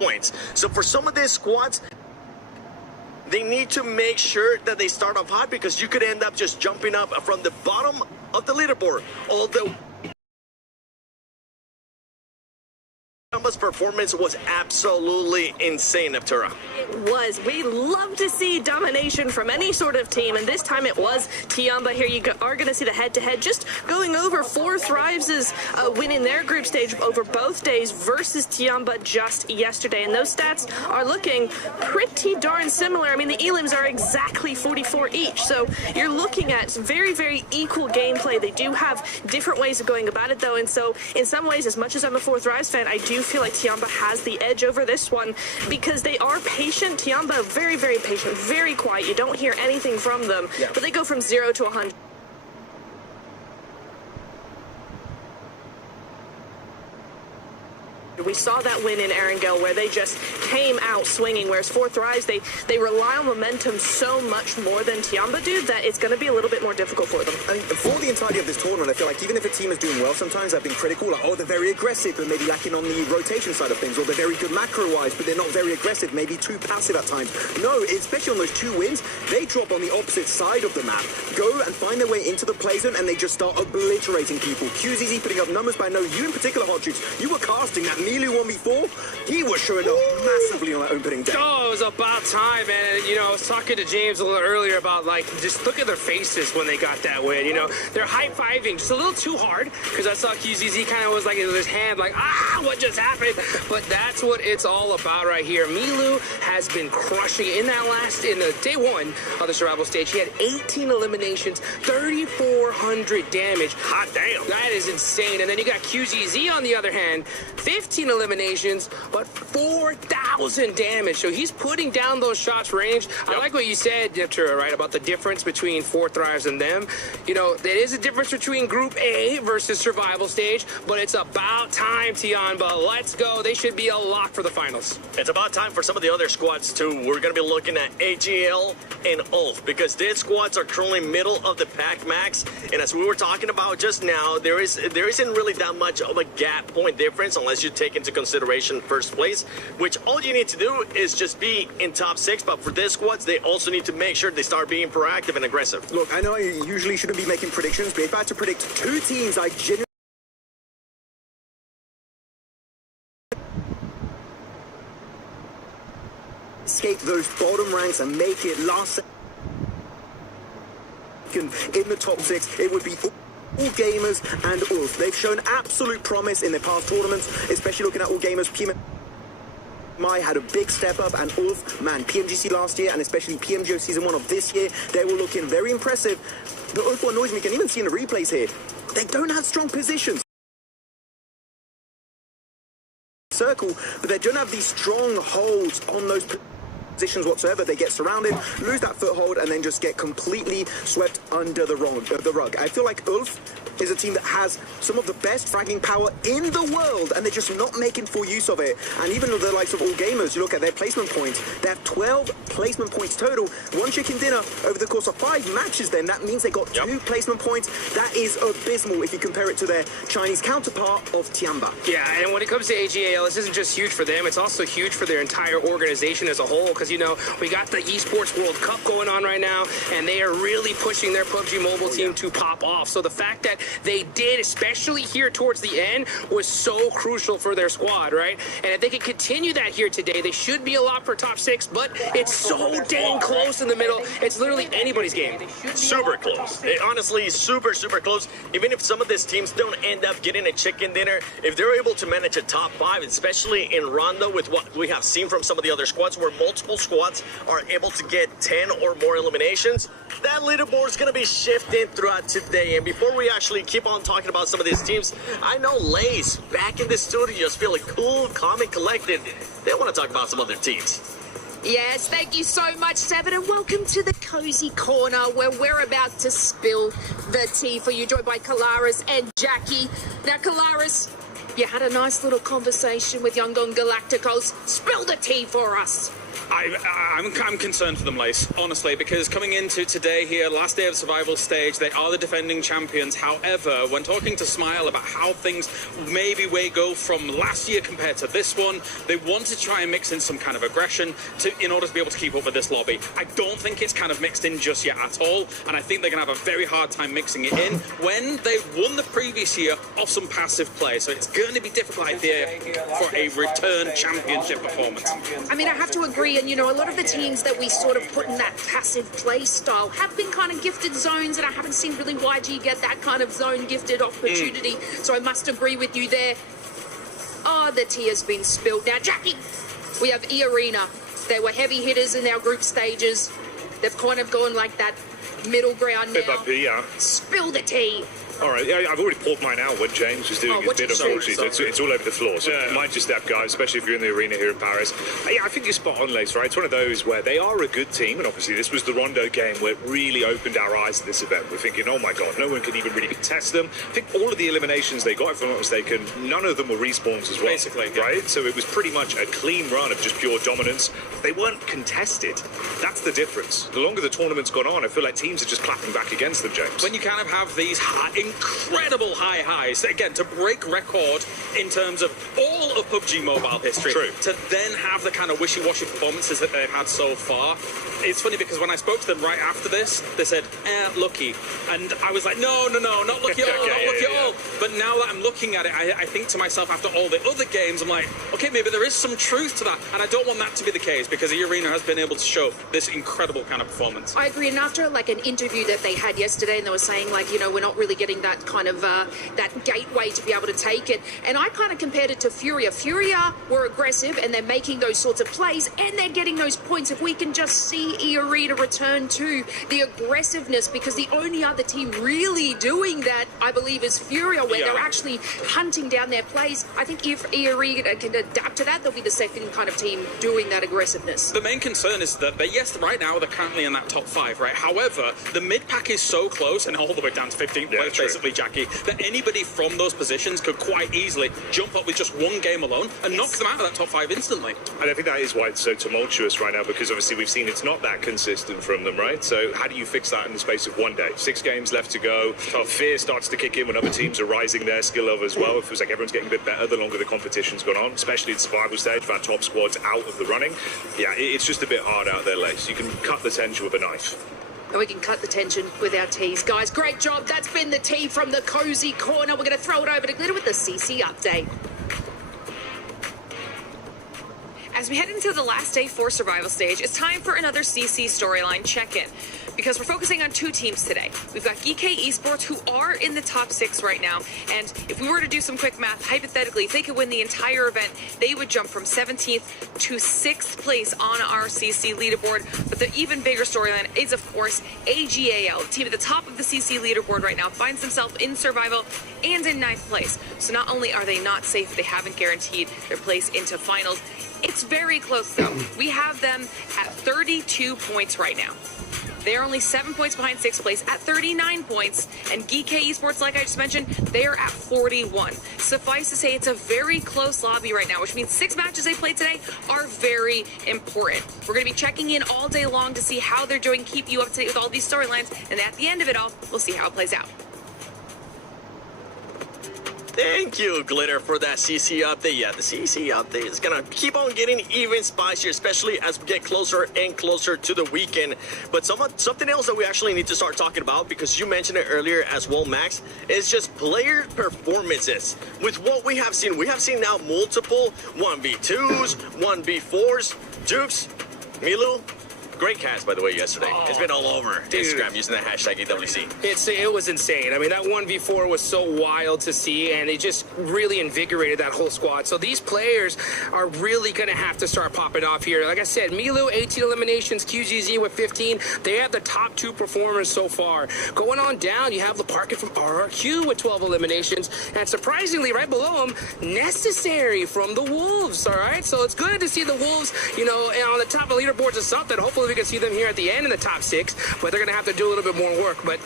Points. So for some of these squads, they need to make sure that they start off hot, because you could end up just jumping up from the bottom of the leaderboard. Although Tiamba's performance was absolutely insane, Neptura. It was. We love to see domination from any sort of team, and this time it was Tiamba. Here you are going to see the head-to-head, just going over CRic-FIix's win in their group stage over both days versus Tiamba just yesterday, and those stats are looking pretty darn similar. I mean, the elims are exactly 44 each, so you're looking at very, very equal gameplay. They do have different ways of going about it, though, and so in some ways, as much as I'm a CRic-FIix fan, I do feel like Tiamba has the edge over this one because they are patient. Tiamba, very, very patient, very quiet. You don't hear anything from them, but they go from 0 to 100. We saw that win in Erangel where they just came out swinging, whereas CRic-FIix, they rely on momentum so much more than Tiamba do that it's going to be a little bit more difficult for them. I mean, for the entirety of this tournament, I feel like even if a team is doing well, sometimes I've been critical, like, oh, they're very aggressive, but maybe lacking on the rotation side of things, or they're very good macro-wise, but they're not very aggressive, maybe too passive at times. No, especially on those 2 wins, they drop on the opposite side of the map, go and find their way into the play zone, and they just start obliterating people. QZZ putting up numbers, but I know you in particular, Hot Juice, you were casting that Milu 1v4, he was showing up massively on that opening day. Oh, it was about time, man. You know, I was talking to James a little earlier about, like, just look at their faces when they got that win. You know, they're high-fiving just a little too hard, because I saw QZZ kind of was like in his hand, like, ah, what just happened? But that's what it's all about right here. Milu has been crushing in the day 1 of the survival stage. He had 18 eliminations, 3,400 damage. Hot damn. That is insane. And then you got QZZ on the other hand, 15 eliminations, but 4,000 damage. So he's putting down those shots range. I like what you said, Neptura, right, about the difference between CRic-FIix and them. You know, there is a difference between Group A versus survival stage, but it's about time, Tiamba. Let's go. They should be a lock for the finals. It's about time for some of the other squads, too. We're going to be looking at AGL and ULF, because these squads are currently middle of the pack max. And as we were talking about just now, there isn't really that much of a gap point difference unless you take into consideration first place, which all you need to do is just be in top 6. But for these squads, they also need to make sure they start being proactive and aggressive. Look, I know I usually shouldn't be making predictions, but if I had to predict 2 teams, I genuinely escape those bottom ranks and make it last second in the top 6, it would be All Gamers and ULF. They've shown absolute promise in their past tournaments, especially looking at All Gamers. Pmwc had a big step up, and ULF, man, PMGC last year and especially PMGO Season 1 of this year, they were looking very impressive. The ULF what annoys me, you can even see in the replays here, they don't have strong positions. Circle, but they don't have these strong holds on those positions whatsoever. They get surrounded, lose that foothold, and then just get completely swept under the rug. I feel like ULF, is a team that has some of the best fragging power in the world, and they're just not making full use of it. And even the likes of All Gamers, you look at their placement points, they have 12 placement points total. One chicken dinner over the course of 5 matches then, that means they got 2 placement points. That is abysmal if you compare it to their Chinese counterpart of Tiamba. Yeah, and when it comes to AGAL, this isn't just huge for them, it's also huge for their entire organization as a whole, because, you know, we got the Esports World Cup going on right now, and they are really pushing their PUBG Mobile team to pop off. So the fact that they did, especially here towards the end, was so crucial for their squad, right? And if they can continue that here today, they should be a lot for top 6, but it's so dang close in the middle. It's literally anybody's game. Super close. Honestly, super close. Even if some of these teams don't end up getting a chicken dinner, if they're able to manage a top 5, especially in Rondo with what we have seen from some of the other squads where multiple squads are able to get 10 or more eliminations, that leaderboard is going to be shifting throughout today. And before we actually keep on talking about some of these teams, I know Lace back in the studio just feeling cool, calm, and collected. They want to talk about some other teams. Yes, thank you so much, Seven, and welcome to the Cozy Corner, where we're about to spill the tea for you, joined by Kalaris and Jackie. Now, Kalaris, you had a nice little conversation with Yangon Galacticos. Spill the tea for us. I'm concerned for them, Lace, honestly, because coming into today here, last day of survival stage, they are the defending champions. However, when talking to Smile about how things maybe go from last year compared to this one, they want to try and mix in some kind of aggression in order to be able to keep up with this lobby. I don't think it's kind of mixed in just yet at all, and I think they're going to have a very hard time mixing it in when they won the previous year off some passive play. So it's going to be difficult here for a return championship performance. I mean, I have to agree. And, you know, a lot of the teams that we sort of put in that passive play style have been kind of gifted zones, and I haven't seen really YG get that kind of zone gifted opportunity. So I must agree with you there. Oh, the tea has been spilled. Now, Jackie, we have E-Arena. They were heavy hitters in our group stages. They've kind of gone like that middle ground now. Spill the tea. All right, yeah, I've already poured mine out when James was doing his bit, unfortunately. It's all over the floor, so mind your step, guys, especially if you're in the arena here in Paris. Yeah, I think you're spot on, Lace, right? It's one of those where they are a good team, and obviously this was the Rondo game where it really opened our eyes to this event. We're thinking, oh my God, no one can even really contest them. I think all of the eliminations they got, if I'm not mistaken, none of them were respawns as well. Basically, yeah. Right? So it was pretty much a clean run of just pure dominance. They weren't contested. That's the difference. The longer the tournament's gone on, I feel like teams are just clapping back against them, James. When you kind of have these incredible high highs, again, to break record in terms of all of PUBG Mobile history, to then have the kind of wishy-washy performances that they've had so far. It's funny because when I spoke to them right after this, they said, lucky. And I was like, no, not lucky at all, not lucky at all. But now that I'm looking at it, I think to myself after all the other games, I'm like, okay, maybe there is some truth to that. And I don't want that to be the case because the arena has been able to show this incredible kind of performance. I agree. And after like an interview that they had yesterday, and they were saying like, you know, we're not really getting that kind of that gateway to be able to take it. And I kind of compared it to Furia. Furia were aggressive and they're making those sorts of plays and they're getting those points. If we can just see E-Arena return to the aggressiveness, because the only other team really doing that, I believe, is Furia, where they're actually hunting down their plays. I think if E-Arena can adapt to that, they'll be the second kind of team doing that aggressiveness. The main concern is that yes, right now they're currently in that top 5, right? However, the mid-pack is so close and all the way down to 15th place, basically, Jackie, that anybody from those positions could quite easily jump up with just one game alone and knock them out of that top 5 instantly. And I think that is why it's so tumultuous right now, because obviously we've seen it's not that consistent from them, right? So how do you fix that in the space of one day? 6 games left to go. Fear starts to kick in when other teams are rising their skill level as well. It feels like everyone's getting a bit better the longer the competition's gone on, especially in survival stage, with our top squads out of the running. Yeah, it's just a bit hard out there, Lace. You can cut the tension with a knife. And we can cut the tension with our teas. Guys, great job. That's been the tea from the Cozy Corner. We're going to throw it over to Glitter with the CC update. As we head into the last day for survival stage, it's time for another CC storyline check-in, because we're focusing on 2 teams today. We've got GK Esports, who are in the top 6 right now, and if we were to do some quick math, hypothetically, if they could win the entire event, they would jump from 17th to 6th place on our CC leaderboard. But the even bigger storyline is, of course, AGAL, the team at the top of the CC leaderboard right now, finds themselves in survival and in 9th place. So not only are they not safe, they haven't guaranteed their place into finals. It's very close, though. We have them at 32 points right now. They're only 7 points behind 6th place at 39 points. And CRic-FIix, like I just mentioned, they are at 41. Suffice to say, it's a very close lobby right now, which means 6 matches they played today are very important. We're going to be checking in all day long to see how they're doing, keep you up to date with all these storylines. And at the end of it all, we'll see how it plays out. Thank you, Glitter, for that CC update. Yeah, the CC update is gonna keep on getting even spicier, especially as we get closer and closer to the weekend. But something else that we actually need to start talking about, because you mentioned it earlier as well, Max, is just player performances. With what we have seen now multiple 1v2s, 1v4s, Dukes, Milu. Great cast, by the way, yesterday. It's been all over Instagram using the hashtag EWC. It was insane. I mean, that 1v4 was so wild to see, and it just really invigorated that whole squad. So these players are really going to have to start popping off here. Like I said, Milu, 18 eliminations, QGZ with 15. They have the top 2 performers so far. Going on down, you have Leparkin from RRQ with 12 eliminations, and surprisingly, right below him, Necessary from the Wolves, all right? So it's good to see the Wolves, you know, on the top of leaderboards or something. Hopefully we can see them here at the end in the top 6, but they're going to have to do a little bit more work. But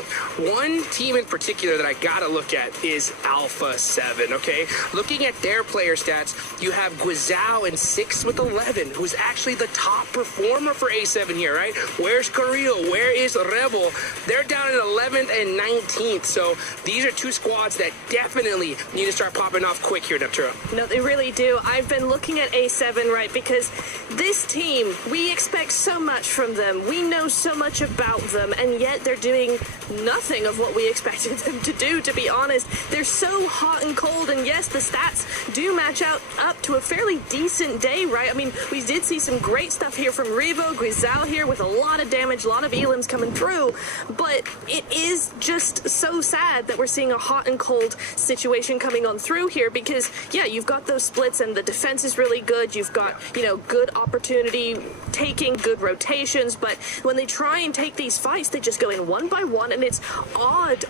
one team in particular that I got to look at is Alpha 7, okay? Looking at their player stats, you have Guizhou in 6 with 11, who's actually the top performer for A7 here, right? Where's Carrillo? Where is Rebel? They're down in 11th and 19th, so these are 2 squads that definitely need to start popping off quick here, Neptura. No, they really do. I've been looking at A7, right, because this team, we expect so much from them. We know so much about them, and yet they're doing nothing of what we expected them to do, to be honest. They're so hot and cold, and yes, the stats do match up to a fairly decent day, right? I mean, we did see some great stuff here from Revo, Guizhou here with a lot of damage, a lot of elims coming through, but it is just so sad that we're seeing a hot and cold situation coming on through here, because, yeah, you've got those splits, and the defense is really good. You've got, you know, good opportunity taking, good rotation, but when they try and take these fights, they just go in one by one, and it's odd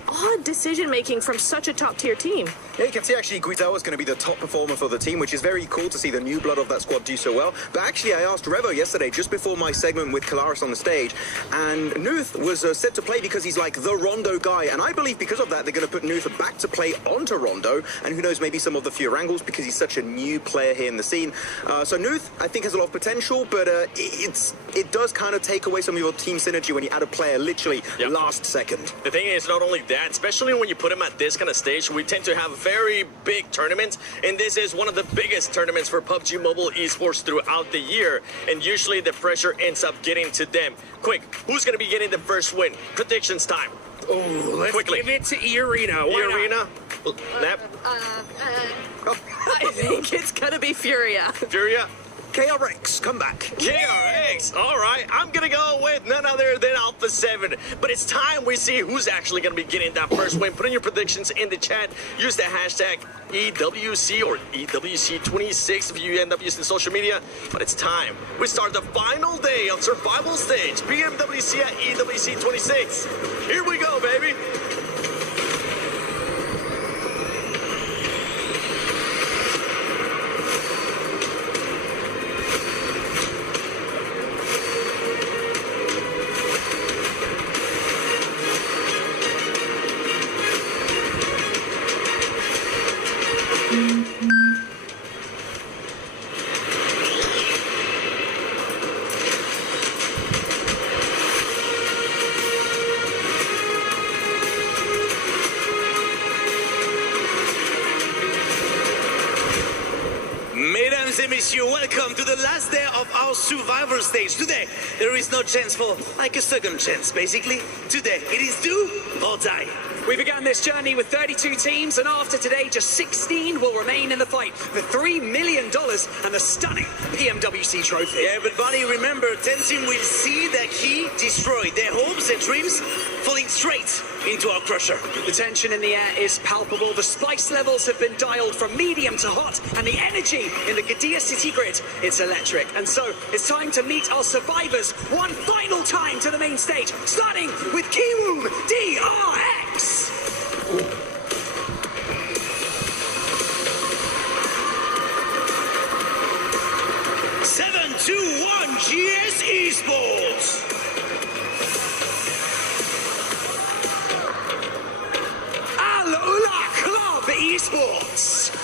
decision making from such a top tier team. Yeah, you can see actually Guizhou is going to be the top performer for the team, which is very cool to see the new blood of that squad do so well. But actually, I asked Revo yesterday, just before my segment with Kalaris on the stage, and Nuth was set to play because he's like the Rondo guy, and I believe because of that, they're going to put Nuth back to play onto Rondo, and who knows, maybe some of the fewer angles because he's such a new player here in the scene. So Nuth, I think, has a lot of potential, but it does kind of take away some of your team synergy when you add a player literally last second. The thing is, not only that, especially when you put him at this kind of stage, we tend to have very big tournaments, and this is one of the biggest tournaments for PUBG Mobile esports throughout the year, and usually the pressure ends up getting to them. Quick, who's going to be getting the first win? Predictions time. Oh, let's give it to E-Arena. E-Arena? Nap? I think it's gonna be Furia. Furia? CRic-FIix, come back. CRic-FIix. All right, I'm going to go with none other than Alpha 7. But it's time we see who's actually going to be getting that first win. Put in your predictions in the chat. Use the hashtag EWC or EWC26 if you end up using social media. But it's time. We start the final day of Survival Stage, Pmwc at EWC26. Here we go, baby. Welcome to the last day of our survivor stage. Today, there is no chance for like a second chance, basically. Today, it is do or die. We began this journey with 32 teams, and after today, just 16 will remain in the fight for $3 million and the stunning PMWC trophy. Yeah, but Bonnie, remember, 10 teams will see that he destroyed their hopes and dreams, falling straight into our crusher. The tension in the air is palpable. The spice levels have been dialed from medium to hot, and the energy in the Gadia city grid, it's electric. And so, it's time to meet our survivors one final time to the main stage, starting with Kiwoom DRX. 7-2-1 GS Esports. Esports.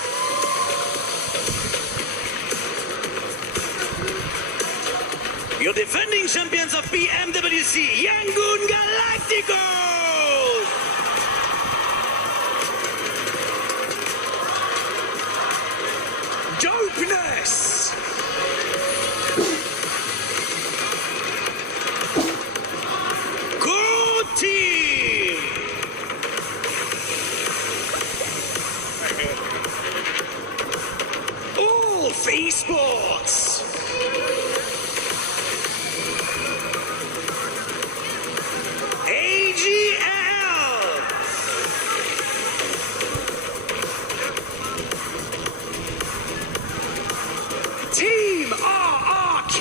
Your defending champions of Pmwc, Yangon Galacticos! Dopeness. Good team! Wolf Esports. AGL! Team RRQ.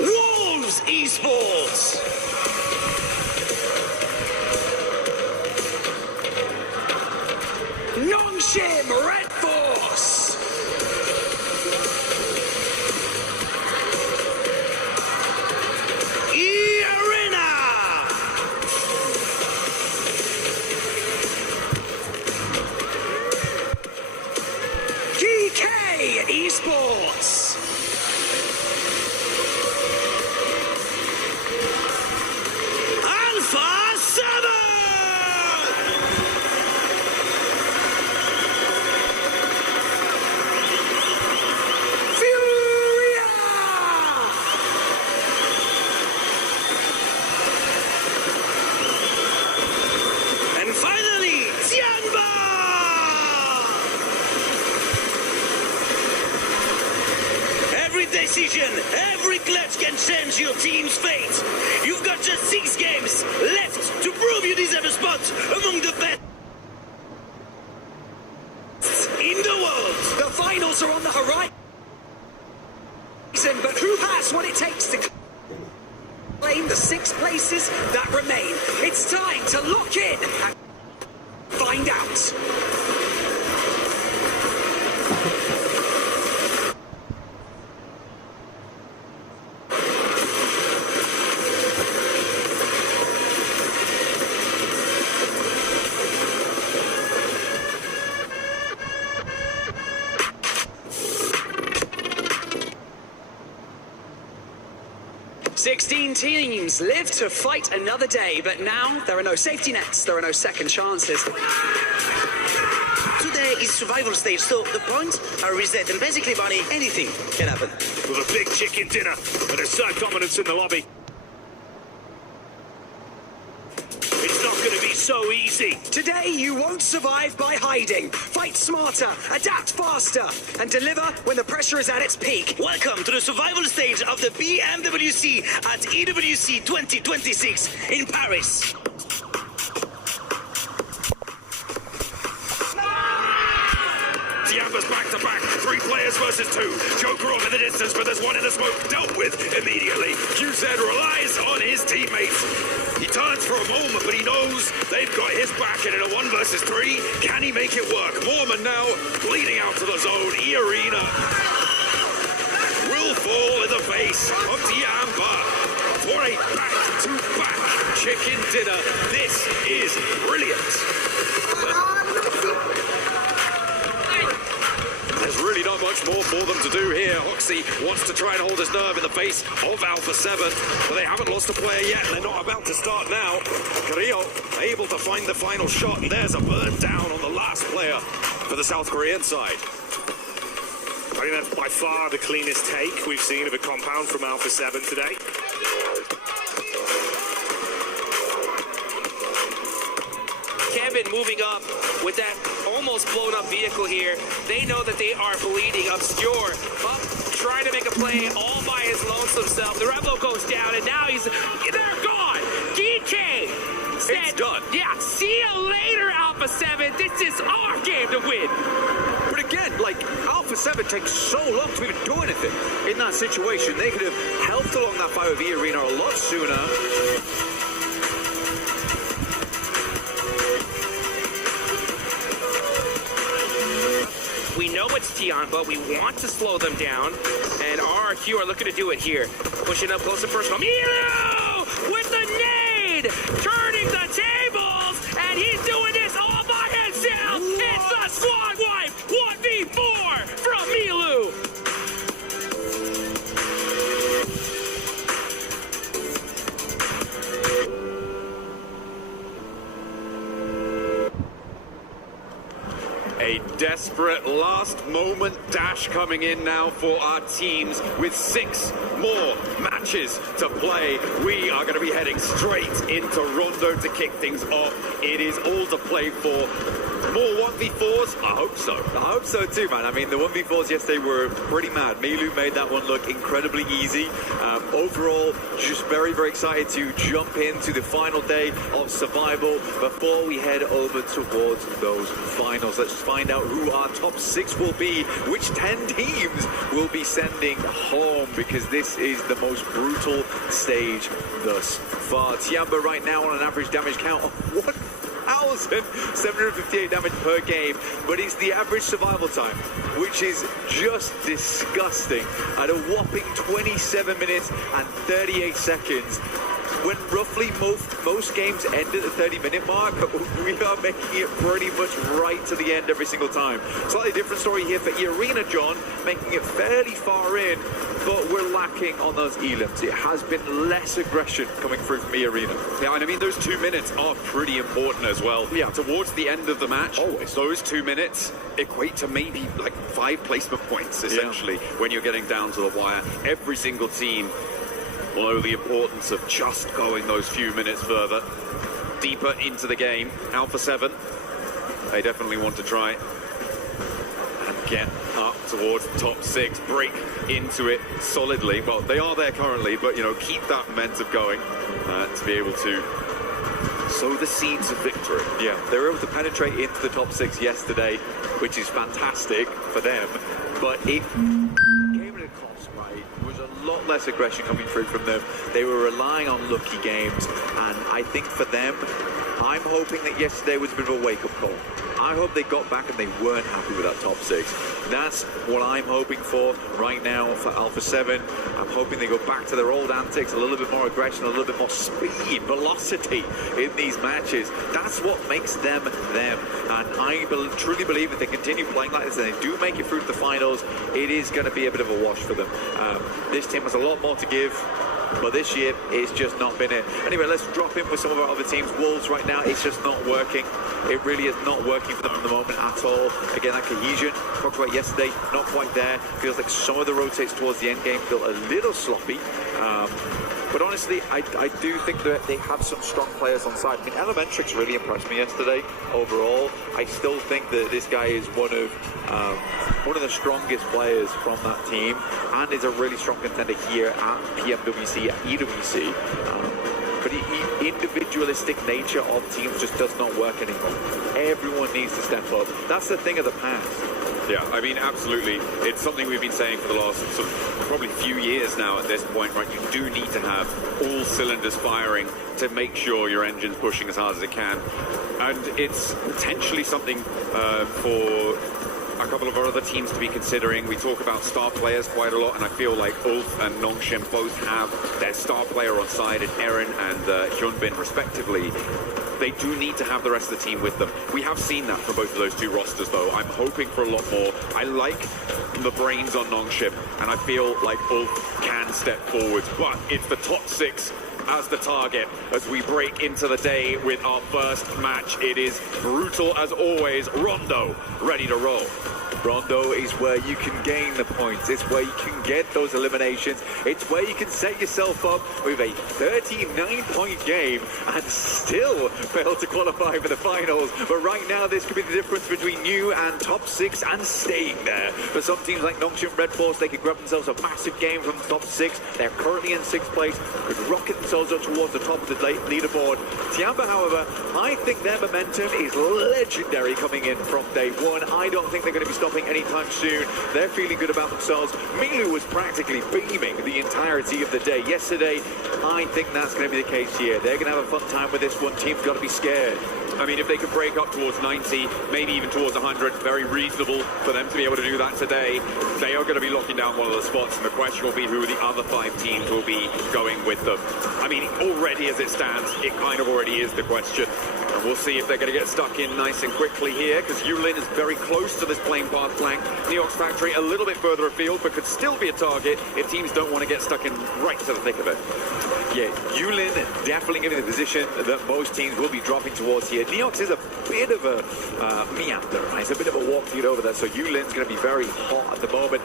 Wolves Esports! Nongshim Red Force. E-Arena! GK Esports. Alpha 7! Furia. And finally, Tianba! Every decision, every clutch can change your team's fate. You've got just 6 games left to prove you deserve a spot among the best in the world. The finals are on the horizon, but who has what it takes to claim the 6 places that remain? It's time to lock in and find out. Sixteen teams live to fight another day, but now there are no safety nets, there are no second chances. Today is survival stage, so the points are reset, and basically, Barney, anything can happen. With a big chicken dinner and a side dominance in the lobby. It's not going to be so easy. Today you won't survive by hiding. Fight smarter, adapt faster, and deliver when the pressure is at its peak. Welcome to the survival stage of the Pmwc at EWC 2026 in Paris. Tiamba's back-to-back. 3 players versus 2. Joker off in the distance, but there's one in the smoke. Dealt with immediately. QZ relies on his teammates. He turns for a moment, but he knows they've got his back, and in a 1 versus 3, can he make it work? Mormon now bleeding out to the zone. E-Arena will fall in the face of Tiamba for a back-to-back chicken dinner. This is brilliant. There's really not much more for them to do here. Hoxie wants to try and hold his nerve in the face of Alpha 7, but they haven't lost a player yet, and they're not about to start now. Carrillo able to find the final shot, and there's a burn down on the last player for the South Korean side. I think that's by far the cleanest take we've seen of a compound from Alpha 7 today. Kevin moving up with that almost blown up vehicle here. They know that they are bleeding. Obscure up, trying to make a play all by his lonesome self. The Rebel goes down, and now they're gone. DK said, It's done. Yeah, see you later, Alpha 7. This is our game to win. But again, like, Alpha 7 takes so long to even do anything. In that situation, they could have helped along that fight with E-Arena a lot sooner. We know it's Tianba. We want to slow them down. And RRQ are looking to do it here. Pushing up close to first. Milo with the turning the tables, and he's doing this all by himself. It's the squad wipe 1v4 from Milu. A desperate last-moment dash coming in now for our teams with 6 more matches to play. We are going to be heading straight into Rondo to kick things off. It is all to play for. More 1v4s? I hope so. I hope so too, man. I mean, the 1v4s yesterday were pretty mad. Milu made that one look incredibly easy. Overall, just very, very excited to jump into the final day of survival. Before we head over towards those finals, let's find out who our top 6 will be, which 10 teams will be sending home, because this is the most brutal stage thus far. Tiamba right now on an average damage count of 1,758 damage per game, but it's the average survival time, which is just disgusting, at a whopping 27 minutes and 38 seconds. When roughly most games end at the 30-minute mark, we are making it pretty much right to the end every single time. Slightly different story here for E-Arena, John, making it fairly far in, but we're lacking on those elims. It has been less aggression coming through from E-Arena. Yeah, and I mean, those 2 minutes are pretty important as well. Yeah, towards the end of the match, those 2 minutes equate to maybe like 5 placement points, essentially, when you're getting down to the wire. Every single team will know the importance of just going those few minutes further, deeper into the game. Alpha 7, they definitely want to try and get up towards the top 6, break into it solidly. Well, they are there currently, but, you know, keep that momentum going to be able to sow the seeds of victory. Yeah, they were able to penetrate into the top 6 yesterday, which is fantastic for them, but it came at a cost, right? There was a lot less aggression coming through from them. They were relying on lucky games, and I think for them, I'm hoping that yesterday was a bit of a wake-up call. I hope they got back and they weren't happy with that top 6. That's what I'm hoping for right now for Alpha 7. I'm hoping they go back to their old antics, a little bit more aggression, a little bit more speed, velocity in these matches. That's what makes them them. And I truly believe if they continue playing like this and they do make it through to the finals, it is going to be a bit of a wash for them. This team has a lot more to give, but this year it's just not been it. Anyway, let's drop in with some of our other teams. Wolves right now, it's just not working. It really is not working for them at the moment at all. Again, that cohesion, talked about yesterday, not quite there. Feels like some of the rotates towards the end game feel a little sloppy. But honestly, I do think that they have some strong players on side. I mean, Elementrix really impressed me yesterday overall. I still think that this guy is one of the strongest players from that team, and is a really strong contender here at Pmwc, at EWC. But the individualistic nature of teams just does not work anymore. Everyone needs to step up. That's the thing of the past. Yeah, I mean, absolutely. It's something we've been saying for the last sort of probably few years now at this point, right? You do need to have all cylinders firing to make sure your engine's pushing as hard as it can. And it's potentially something for a couple of our other teams to be considering. We talk about star players quite a lot, and I feel like Ulf and Nongshim both have their star player on side, and Eren and Hyunbin respectively. They do need to have the rest of the team with them. We have seen that from both of those two rosters, though. I'm hoping for a lot more. I like the brains on Nongshim, and I feel like Ulf can step forward, but it's the top 6 as the target as we break into the day with our first match. It is brutal as always. Rondo ready to roll. Rondo is where you can gain the points. It's where you can get those eliminations. It's where you can set yourself up with a 39-point game and still fail to qualify for the finals. But right now, this could be the difference between you and top 6 and staying there. For some teams like Nongshim Red Force, they could grab themselves a massive game from the top 6. They're currently in 6th place, could rocket themselves up towards the top of the leaderboard. Tiamba, however, I think their momentum is legendary coming in from day one. I don't think they're going to be stopped stopping anytime soon. They're feeling good about themselves. Milu was practically beaming the entirety of the day yesterday. I think that's going to be the case here. They're going to have a fun time with this one. Team's got to be scared. I mean, if they could break up towards 90, maybe even towards 100, very reasonable for them to be able to do that today. They are going to be locking down one of the spots, and the question will be who the other 5 teams will be going with them. I mean, already as it stands, it kind of already is the question. And we'll see if they're going to get stuck in nice and quickly here, because Yulin is very close to this plane path flank. Neox Factory a little bit further afield, but could still be a target if teams don't want to get stuck in right to the thick of it. Yeah, Yulin definitely in the position that most teams will be dropping towards here. Neox is a bit of a meander, right? It's a bit of a walk to get over there, so Yulin's going to be very hot at the moment.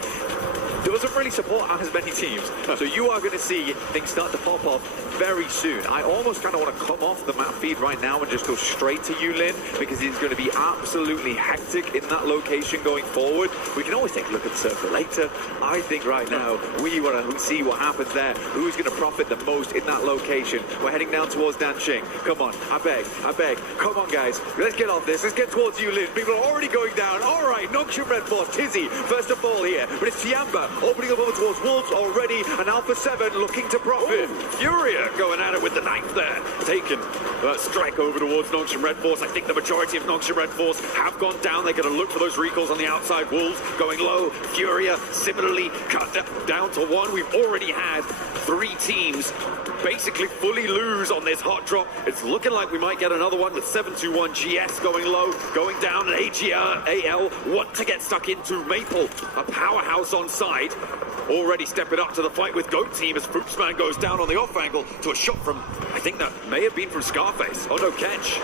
Doesn't really support as many teams, so you are going to see things start to pop off very soon. I almost kind of want to come off the map feed right now and just go straight to Yulin, because it's going to be absolutely hectic in that location going forward. We can always take a look at the circle later. I think right now we want to see what happens there. Who's going to profit the most in that location? We're heading down towards Danqing. Come on, I beg. Come on, guys. Let's get off this. Let's get towards Yulin. People are already going down. All right, Nongshim Red Force, Tizzy, first of all here. But it's Tiamba opening up over towards Wolves already, and Alpha 7 looking to profit. Furia going at it with the knife there. Taken strike over towards Nongshim Red Force. I think the majority of Nongshim Red Force have gone down. They're going to look for those recalls on the outside. Wolves going low. Furia similarly cut down to 1. We've already had 3 teams basically fully lose on this hot drop. It's looking like we might get another one with 721 GS going low, going down, and AL want to get stuck into Maple, a powerhouse on side. Already stepping up to the fight with Goat Team as FIix goes down on the off angle to a shot from, I think that may have been from Scarface. Oh no, Kedge.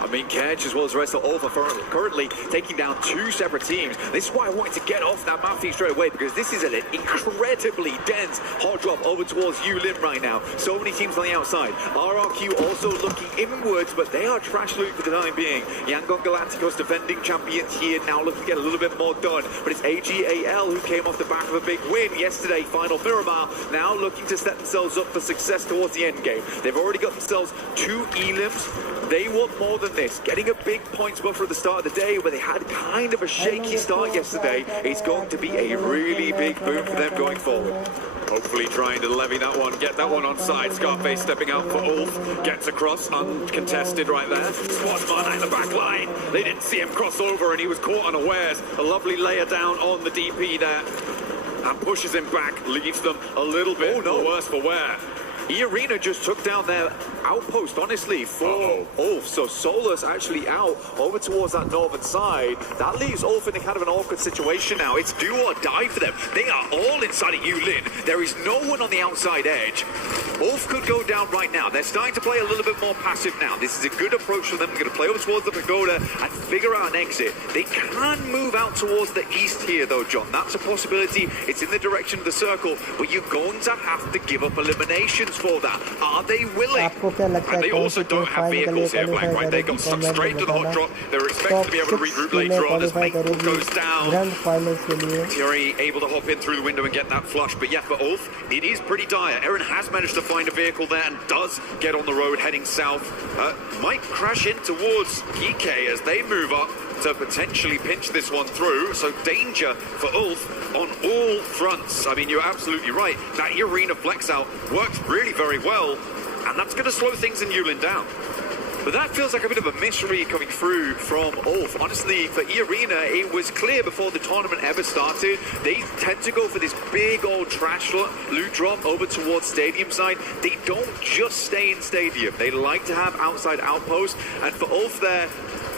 I mean, Kedge as well as the rest of Ulfa currently taking down 2 separate teams. This is why I wanted to get off that map feed straight away, because this is an incredibly dense hot drop over towards Yulin right now. So many teams on the outside. RRQ also looking inwards, but they are trash loot for the time being. Yangon Galacticos defending champions here, now looking to get a little bit more done. But it's AGAL who came off the back of a big win yesterday, final Miramar, now looking to set themselves up for success towards the end game. They've already got themselves 2 elims. They want more than this. Getting a big points buffer at the start of the day, where they had kind of a shaky start yesterday, is going to be a really big boom for them going forward. Hopefully trying to levy that one, get that one on side. Scarface stepping out for Ulf, gets across, uncontested right there. Swansman in the back line. They didn't see him cross over and he was caught unawares. A lovely layer down on the DP there. And pushes him back, leaves them a little bit worse for wear. E-Arena just took down their outpost, honestly, for Ulf. So Solus actually out over towards that northern side. That leaves Ulf in a kind of an awkward situation now. It's do or die for them. They are all inside of Yulin. There is no one on the outside edge. Ulf could go down right now. They're starting to play a little bit more passive now. This is a good approach for them. They're going to play over towards the pagoda and figure out an exit. They can move out towards the east here, though, John. That's a possibility. It's in the direction of the circle, but you're going to have to give up eliminations for that. Are they willing? And they also don't have vehicles here, Black, right? They got stuck straight to the hot drop. They were expected to be able to regroup later on as Maple goes down. Fury able to hop in through the window and get that flush. But yeah, for Ulf, it is pretty dire. Aaron has managed to find a vehicle there and does get on the road heading south. Might crash in towards PK as they move up to potentially pinch this one through. So danger for Ulf on all fronts. I mean, you're absolutely right. That arena flex out works really very well, and that's going to slow things in Yulin down. But that feels like a bit of a mystery coming through from Ulf. Honestly, for E-Arena, it was clear before the tournament ever started. They tend to go for this big old trash loot drop over towards stadium side. They don't just stay in stadium. They like to have outside outposts. And for Ulf there,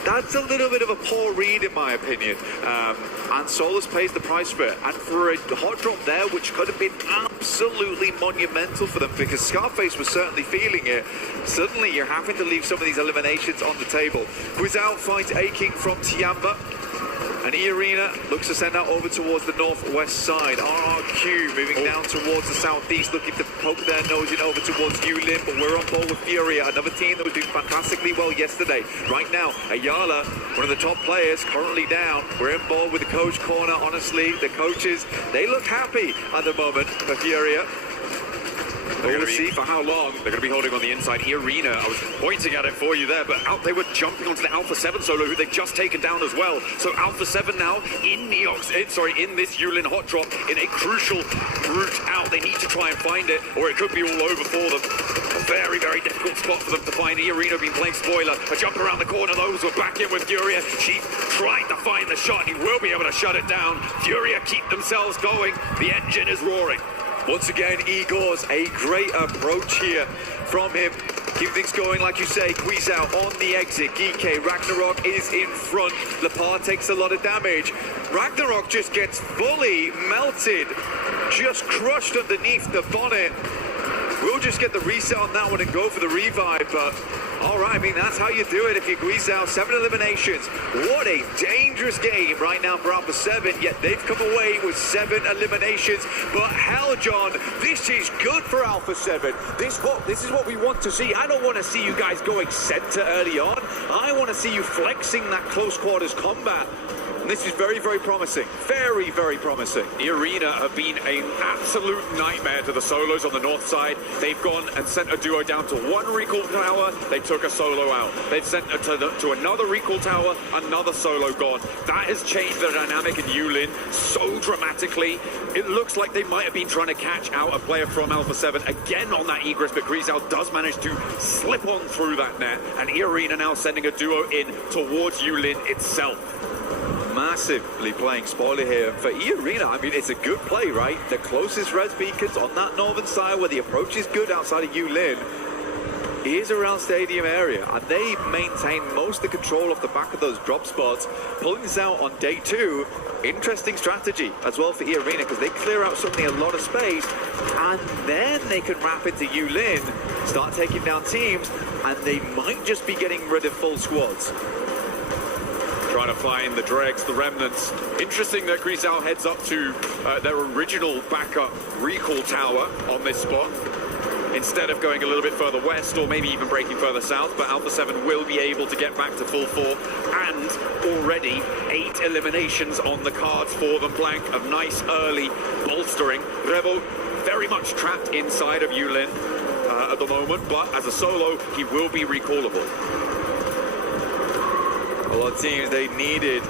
that's a little bit of a poor read, in my opinion. And Solus pays the price for it. And for a hot drop there, which could have been absolutely monumental for them, because Scarface was certainly feeling it, suddenly you're having to leave some of these eliminations on the table. Guizao finds Aching from Tiamba. And E-Arena looks to send out over towards the northwest side. RRQ moving down towards the southeast, looking to poke their nose in over towards Yulin, but we're on board with Furia, another team that was doing fantastically well yesterday. Right now, Ayala, one of the top players, currently down. We're in ball with the coach corner. Honestly, the coaches, they look happy at the moment for Furia. We're going to see for how long they're going to be holding on the inside. Arena, I was pointing at it for you there, but out they were jumping onto the Alpha 7 solo, who they've just taken down as well. So Alpha 7 now in this Yulin hot drop in a crucial route out. They need to try and find it, or it could be all over for them. A very, very difficult spot for them to find. Arena been playing spoiler. A jump around the corner. Those were back in with Furia. She tried to find the shot. He will be able to shut it down. Furia keep themselves going. The engine is roaring. Once again, Igor's a great approach here from him. Keep things going, like you say. CRic-FIix on the exit. GK, Ragnarok is in front. Lepar takes a lot of damage. Ragnarok just gets fully melted. Just crushed underneath the bonnet. We'll just get the reset on that one and go for the revive, but all right, I mean, that's how you do it if you're CRic-FIix. 7 eliminations. What a dangerous game right now for Alpha 7, yet they've come away with 7 eliminations. But hell, John, this is good for Alpha 7. This is what we want to see. I don't want to see you guys going center early on. I want to see you flexing that close quarters combat. And this is very, very promising. Very, very promising. Arena have been an absolute nightmare to the solos on the north side. They've gone and sent a duo down to 1 recall tower. They took a solo out. They've sent it to another recall tower, another solo gone. That has changed the dynamic in Yulin so dramatically. It looks like they might have been trying to catch out a player from Alpha 7 again on that egress, but CRic-FIix does manage to slip on through that net. And Arena now sending a duo in towards Yulin itself. Massively playing spoiler here. For Arena, I mean, it's a good play, right? The closest res beacons on that northern side where the approach is good outside of Yulin is around stadium area, and they maintain most of the control off the back of those drop spots. Pulling this out on day 2, interesting strategy as well for Arena, because they clear out suddenly a lot of space, and then they can wrap into Yulin, start taking down teams, and they might just be getting rid of full squads. Trying to find the dregs, the remnants. Interesting that CRic-FIix heads up to their original backup recall tower on this spot, instead of going a little bit further west or maybe even breaking further south. But Alpha 7 will be able to get back to full 4, and already 8 eliminations on the cards for them. Blank of nice early bolstering. Revo very much trapped inside of Yulin at the moment, but as a solo, he will be recallable. A lot of teams, they needed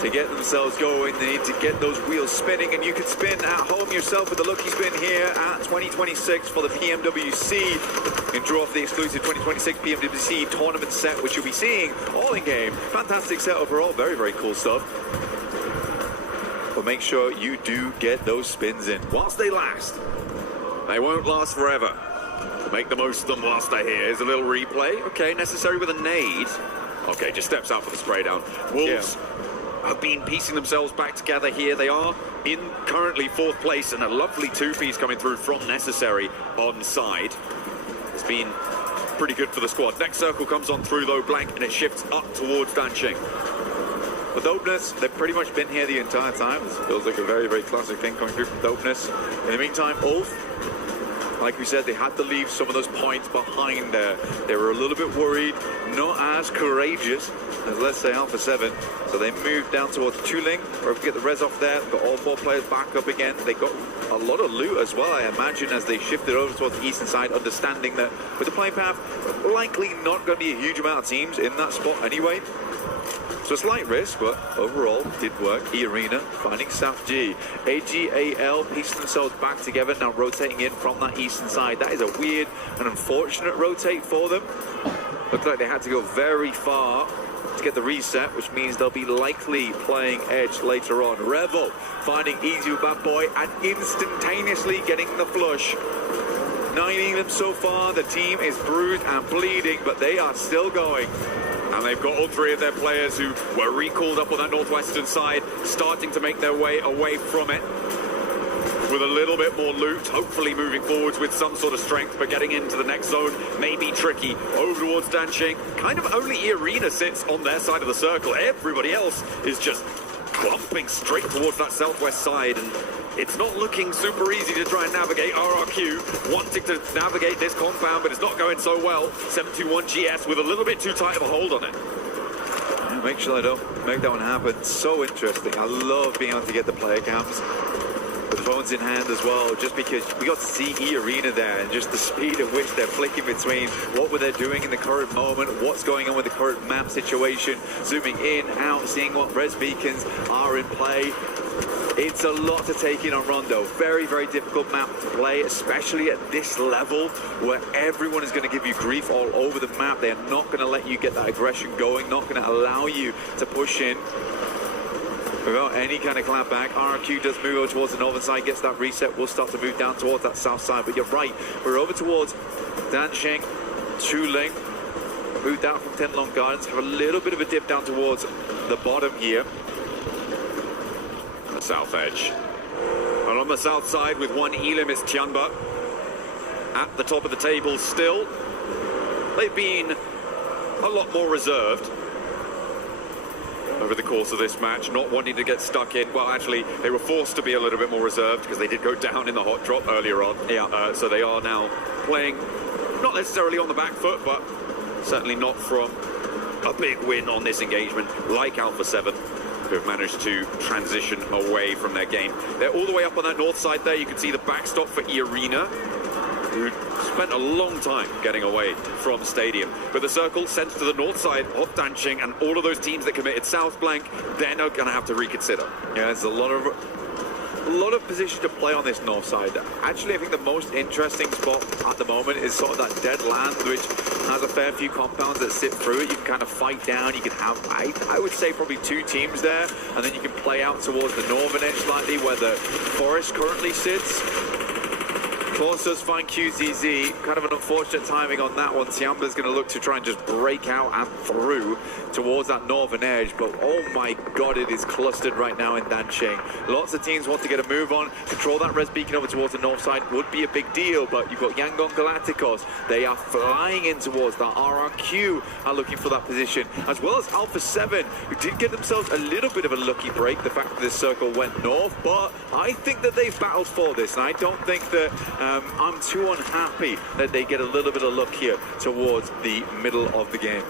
to get themselves going. They need to get those wheels spinning, and you can spin at home yourself with the lucky spin here at 2026 for the Pmwc. And draw off the exclusive 2026 Pmwc tournament set, which you'll be seeing all in game. Fantastic set overall, very, very cool stuff. But make sure you do get those spins in whilst they last. They won't last forever. Make the most of them whilst they're here. Here's a little replay. Okay, necessary with a nade. Okay, just steps out for the spray down. Wolves have been piecing themselves back together here. They are in currently 4th place, and a lovely 2-piece coming through from Necessary on side. It's been pretty good for the squad. Next circle comes on through though, Blank, and it shifts up towards Danching. But Dopeness, they've pretty much been here the entire time. This feels like a very, very classic thing coming through from Dopeness. In the meantime, Ulf, like we said, they had to leave some of those points behind there. They were a little bit worried, not as courageous as, let's say, Alpha 7. So they moved down towards Tuling, where we get the res off there. Got all 4 players back up again. They got a lot of loot as well, I imagine, as they shifted over towards the eastern side, understanding that with the playing path, likely not going to be a huge amount of teams in that spot anyway. So a slight risk, but overall did work. Arena finding Saf G. AGAL piecing themselves back together, now rotating in from that eastern side. That is a weird and unfortunate rotate for them. Looks like they had to go very far to get the reset, which means they'll be likely playing edge later on. Revo finding easy with Bad Boy and instantaneously getting the flush. 9 them so far. The team is bruised and bleeding, but they are still going. And they've got all 3 of their players who were recalled up on that northwestern side, starting to make their way away from it with a little bit more loot, hopefully moving forwards with some sort of strength, but getting into the next zone may be tricky. Over towards Danching, kind of only Arena sits on their side of the circle. Everybody else is just clumping straight towards that southwest side, and it's not looking super easy to try and navigate. RRQ wanting to navigate this compound, but it's not going so well. 721 GS with a little bit too tight of a hold on it. Yeah, make sure they don't make that one happen. So interesting. I love being able to get the player cams. with phones in hand as well, just because we got to see E-Arena there and just the speed at which they're flicking between what were they doing in the current moment, what's going on with the current map situation, zooming in, out, seeing what res beacons are in play. It's a lot to take in on Rondo. Very, very difficult map to play, especially at this level where everyone is going to give you grief all over the map. They're not going to let you get that aggression going, not going to allow you to push in without any kind of clapback. RRQ does move over towards the northern side, gets that reset. We'll start to move down towards that south side. But you're right, we're over towards Dansheng, Chuling. Moved out from Tenlong Gardens, have a little bit of a dip down towards the bottom here. The south edge. And on the south side with one Elim is Tianba at the top of the table still. They've been a lot more reserved over the course of this match, not wanting to get stuck in. Well, actually, they were forced to be a little bit more reserved because they did go down in the hot drop earlier on. Yeah. So they are now playing not necessarily on the back foot, but certainly not from a big win on this engagement like Alpha 7. Who have managed to transition away from their game. They're all the way up on that north side there. You can see the backstop for E-Arena, who spent a long time getting away from stadium. But the circle sent to the north side of Dansheng, and all of those teams that committed south blank, they're not going to have to reconsider. Yeah, there's a lot of position to play on this north side. Actually, I think the most interesting spot at the moment is sort of that dead land, which has a fair few compounds that sit through it. You can kind of fight down. You can have, I would say, probably 2 teams there, and then you can play out towards the northern edge slightly, where the forest currently sits. Claus does find QZZ. Kind of an unfortunate timing on that one. Tiamba's going to look to try and just break out and through towards that northern edge. But oh my god, it is clustered right now in Dansheng. Lots of teams want to get a move on. Control that res beacon over towards the north side would be a big deal. But you've got Yangon Galacticos. They are flying in towards that. RRQ are looking for that position. As well as Alpha 7, who did get themselves a little bit of a lucky break. The fact that this circle went north. But I think that they've battled for this. And I don't think that... I'm too unhappy that they get a little bit of luck here towards the middle of the game.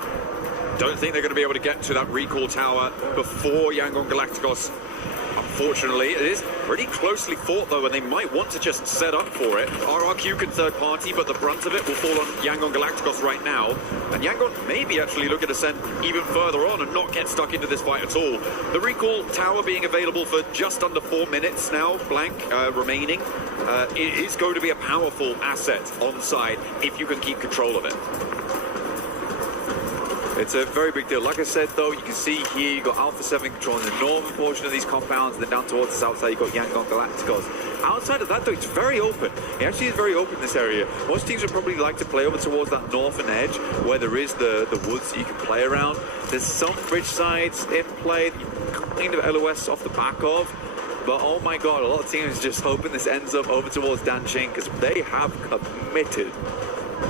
Don't think they're going to be able to get to that recall tower before Yangon Galacticos. Unfortunately, it is pretty closely fought though, and they might want to just set up for it. RRQ can third party, but the brunt of it will fall on Yangon Galacticos right now. And Yangon maybe actually look at ascent even further on and not get stuck into this fight at all. The recall tower being available for just under 4 minutes now, blank remaining. It is going to be a powerful asset on side if you can keep control of it. It's a very big deal. Like I said, though, you can see here you've got Alpha 7 controlling the northern portion of these compounds, and then down towards the south side you've got Yangon Galacticos. Outside of that, though, it's very open. It actually is very open, this area. Most teams would probably like to play over towards that northern edge, where there is the woods that you can play around. There's some bridge sides in play, kind of LOS off the back of. But oh my god, a lot of teams just hoping this ends up over towards Dansheng, because they have committed.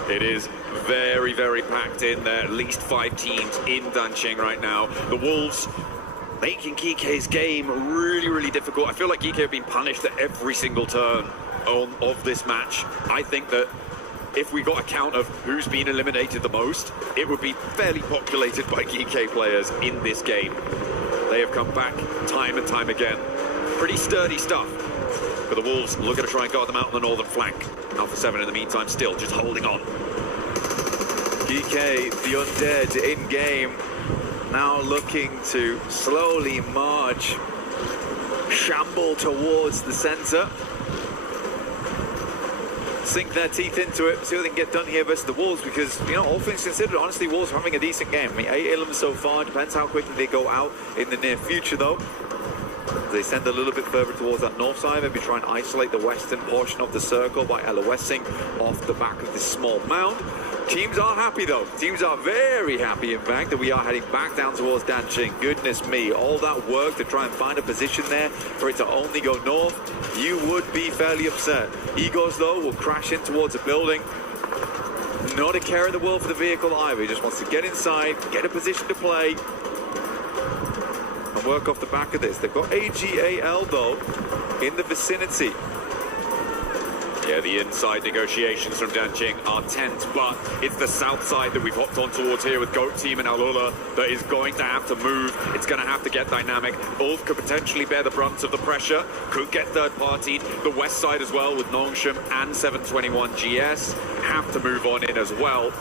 It is very, very packed in there. At least 5 teams in Dansheng right now. The Wolves making GK's game really, really difficult. I feel like GK have been punished at every single turn of this match. I think that if we got a count of who's been eliminated the most, it would be fairly populated by GK players in this game. They have come back time and time again. Pretty sturdy stuff. But the Wolves looking to try and guard them out on the northern flank. Alpha 7 in the meantime still just holding on. GK, the undead in game, now looking to slowly march, shamble towards the center. Sink their teeth into it, see what they can get done here versus the Wolves, because, you know, all things considered, honestly, Wolves are having a decent game. I mean, 8 Ilums so far, depends how quickly they go out in the near future, though. They send a little bit further towards that north side, maybe try and isolate the western portion of the circle by LOSing off the back of this small mound. Teams are happy though. Teams are very happy, in fact, that we are heading back down towards Dansheng. Goodness me, all that work to try and find a position there for it to only go north, you would be fairly upset. Egos though will crash in towards a building. Not a care in the world for the vehicle either. He just wants to get inside, get a position to play, and work off the back of this. They've got AGAL though in the vicinity. Yeah, the inside negotiations from Danqing are tense, but it's the south side that we've hopped on towards here with Goat Team and Alula that is going to have to move. It's going to have to get dynamic. Ulf could potentially bear the brunt of the pressure, could get third-partied. The west side as well with Nongshim and 721 GS have to move on in as well.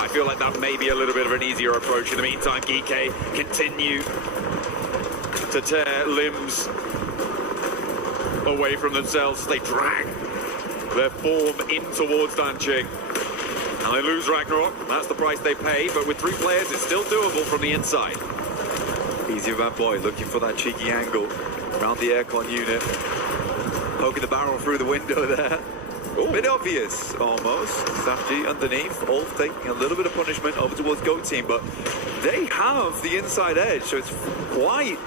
I feel like that may be a little bit of an easier approach. In the meantime, GK continue to tear limbs away from themselves. They drag their form in towards Danqing. And they lose Ragnarok. That's the price they pay. But with 3 players, it's still doable from the inside. Easy Van Boy looking for that cheeky angle around the aircon unit. Poking the barrel through the window there. Ooh. Bit obvious, almost. Safji underneath. Ulf taking a little bit of punishment over towards Goat Team. But they have the inside edge. So it's quite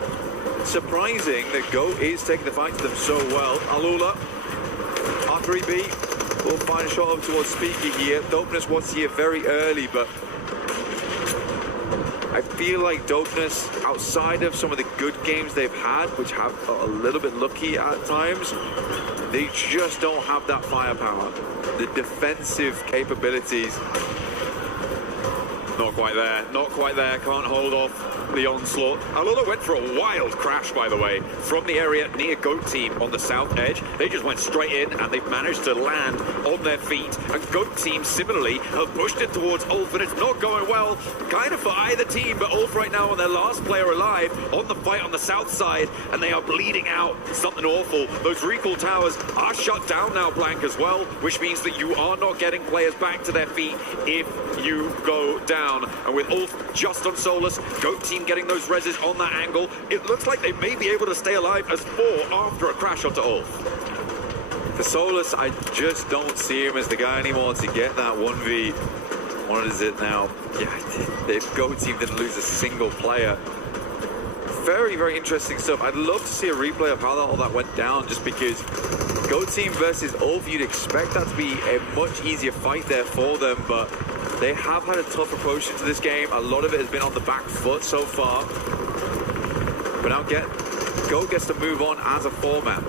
surprising that Goat is taking the fight to them so well. Alula, R3B will find a shot over towards Speaky here. Dopeness was here very early, but I feel like Dopeness, outside of some of the good games they've had, which have a little bit lucky at times, they just don't have that firepower. The defensive capabilities, not quite there. Not quite there. Can't hold off the onslaught. Alula went for a wild crash, by the way, from the area near Goat Team on the south edge. They just went straight in and they've managed to land on their feet. And Goat Team similarly have pushed it towards Ulf, and it's not going well kind of for either team, but Ulf right now on their last player alive on the fight on the south side, and they are bleeding out. Something awful. Those recall towers are shut down now, Blank, as well, which means that you are not getting players back to their feet if you go down. And with Ulf just on Solus, Goat Team getting those reses on that angle, it looks like they may be able to stay alive as 4 after a crash onto Ulf. For Solus, I just don't see him as the guy anymore to get that 1v. What is it now? Yeah, the Goat Team didn't lose a single player. Very, very interesting stuff. I'd love to see a replay of how all that went down, just because Goat Team versus Ulf, you'd expect that to be a much easier fight there for them, but they have had a tough approach into this game. A lot of it has been on the back foot so far. But now Goat gets to move on as a 4-man.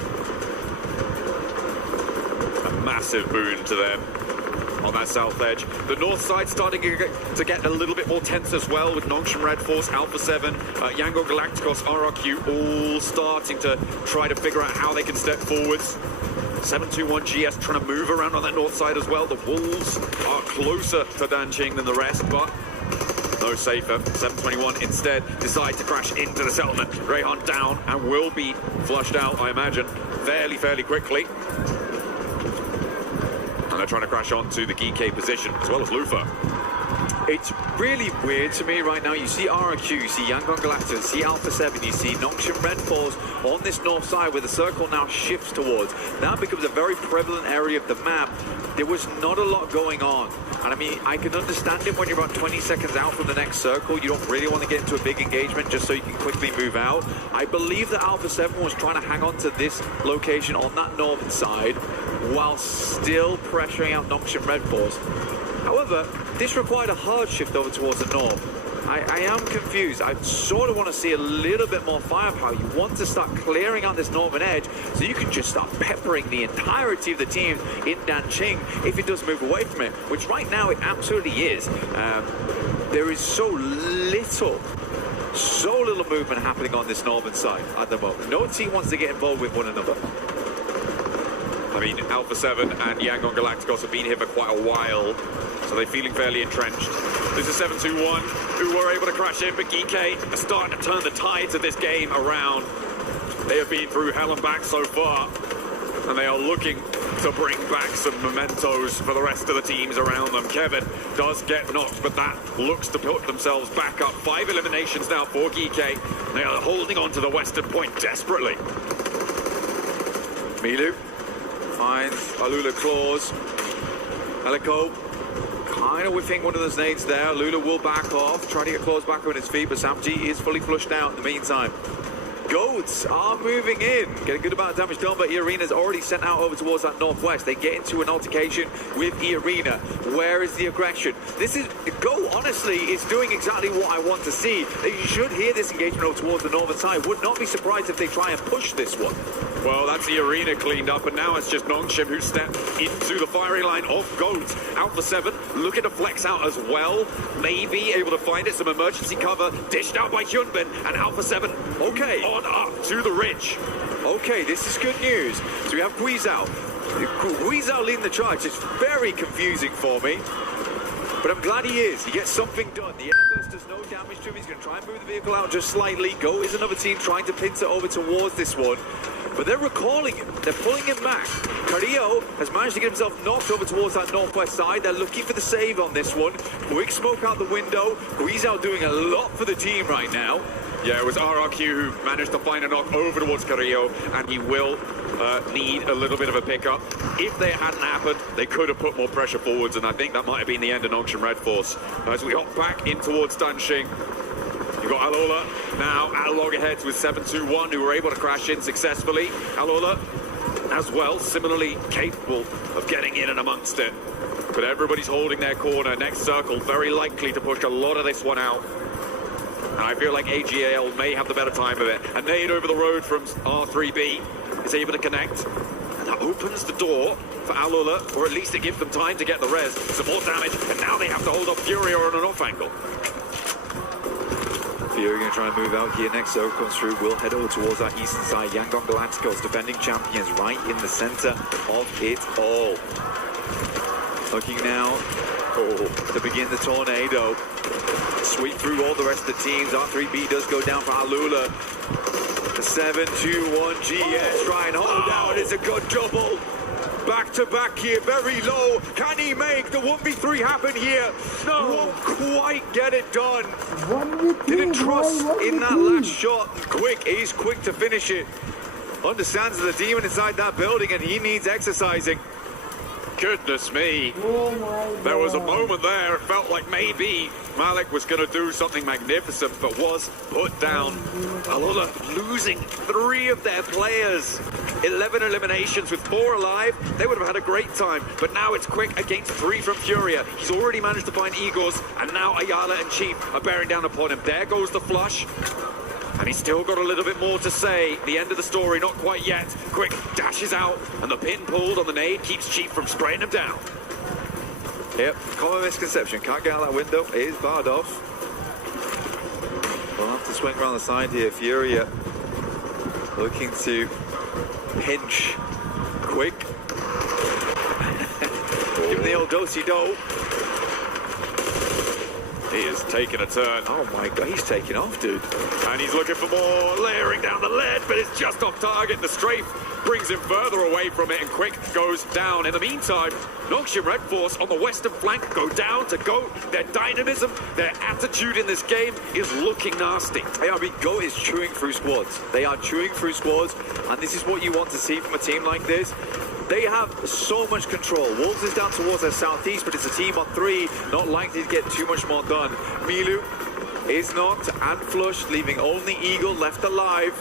A massive boon to them on that south edge. The north side starting to get a little bit more tense as well, with Nongshim Red Force, Alpha 7, Yango Galacticos, RRQ all starting to try to figure out how they can step forwards. 721 GS trying to move around on that north side as well. The Wolves are closer to Danqing than the rest, but no safer. 721 instead decide to crash into the settlement. Rayhan down and will be flushed out, I imagine, fairly quickly. And they're trying to crash onto the GK position, as well as Lufa. It's really weird to me right now. You see RRQ, you see Yangon Galactus, you see Alpha 7, you see Nongshim Red Force on this north side where the circle now shifts towards. That becomes a very prevalent area of the map. There was not a lot going on. And I mean, I can understand it when you're about 20 seconds out from the next circle. You don't really want to get into a big engagement just so you can quickly move out. I believe that Alpha 7 was trying to hang on to this location on that northern side while still pressuring out Nongshim Red Force. However, this required a hard shift over towards the north. I am confused. I sort of want to see a little bit more firepower. You want to start clearing out this northern edge so you can just start peppering the entirety of the teams in Danqing if it does move away from it, which right now it absolutely is. There is so little movement happening on this northern side at the moment. No team wants to get involved with one another. I mean, Alpha 7 and Yangon Galacticos have been here for quite a while, so they're feeling fairly entrenched. This is 721, who were able to crash in, but GK are starting to turn the tides of this game around. They have been through hell and back so far, and they are looking to bring back some mementos for the rest of the teams around them. Kevin does get knocked, but that looks to put themselves back up. 5 eliminations now for GK. They are holding on to the western point desperately. Milu finds Alula Claws. Helico kind of whiffing one of those nades there. Alula will back off, trying to get Claws back on his feet, but Samji is fully flushed out in the meantime. Goats are moving in, getting a good amount of damage done, but E-Arena's already sent out over towards that northwest. They get into an altercation with E-Arena. Where is the aggression? Go honestly is doing exactly what I want to see. You should hear this engagement over towards the northern side. Would not be surprised if they try and push this one. Well, that's the arena cleaned up, and now it's just Nongshim who stepped into the firing line of GOAT. Alpha 7 looking to flex out as well. Maybe able to find it, some emergency cover dished out by Hyunbin, and Alpha 7 okay on up to the ridge. Okay, this is good news. So we have Guizhao. Guizhao leading the charge. It's very confusing for me. But I'm glad he is. He gets something done. The airburst does no damage to him. He's going to try and move the vehicle out just slightly. Go is another team trying to pincer over towards this one. But they're recalling him. They're pulling him back. Carrillo has managed to get himself knocked over towards that northwest side. They're looking for the save on this one. Quick smoke out the window. Guizhao doing a lot for the team right now. Yeah, it was RRQ who managed to find a knock over towards Carrillo, and he will need a little bit of a pickup. If they hadn't happened, they could have put more pressure forwards, and I think that might have been the end of Nongshim Red Force. As we hop back in towards Danxing, you've got Alola now at loggerheads with 721, who were able to crash in successfully. Alola, as well, similarly capable of getting in and amongst it. But everybody's holding their corner. Next circle, very likely to push a lot of this one out. And I feel like AGAL may have the better time of it. A nade over the road from R3B is able to connect. And that opens the door for Alola, or at least it gives them time to get the res. Some more damage, and now they have to hold up Furia on an off angle. Furia going to try and move out here. Next zone comes through. We'll head over towards our eastern side. Yangon Galacticos, defending champions, right in the center of it all. Looking now to begin the tornado. Sweep through all the rest of the teams. R3B does go down for Alula. The 7-2-1 GS try and hold down. It's a good double. Back to back here, very low. Can he make the 1v3 happen here? No. Won't quite get it done. Didn't trust in that last shot. Quick is quick to finish it. Understands the demon inside that building, and he needs exercising. Goodness me. There was a moment there, it felt like maybe Malik was going to do something magnificent, but was put down. Alola losing 3 of their players. 11 eliminations with 4 alive. They would have had a great time, but now it's Quick against 3 from Furia. He's already managed to find Igors, and now Ayala and Chief are bearing down upon him. There goes the flush. And he's still got a little bit more to say. The end of the story, not quite yet. Quick dashes out, and the pin pulled on the nade keeps Chief from spraying him down. Yep, common misconception. Can't get out that window. It is barred off. We'll have to swing around the side here. Furia looking to pinch Quick. Give him the old do-si-do. He is taking a turn. Oh my god, he's taking off, dude. And he's looking for more, layering down the lead, but it's just off target. The strafe brings him further away from it, and Quick goes down. In the meantime, Nongshim Red Force on the western flank go down to GOAT. Their dynamism, their attitude in this game is looking nasty. Hey, I mean, GOAT is chewing through squads. They are chewing through squads, and this is what you want to see from a team like this. They have so much control. Wolves is down towards their southeast, but it's a team on 3, not likely to get too much more done. Milu is knocked and flushed, leaving only Eagle left alive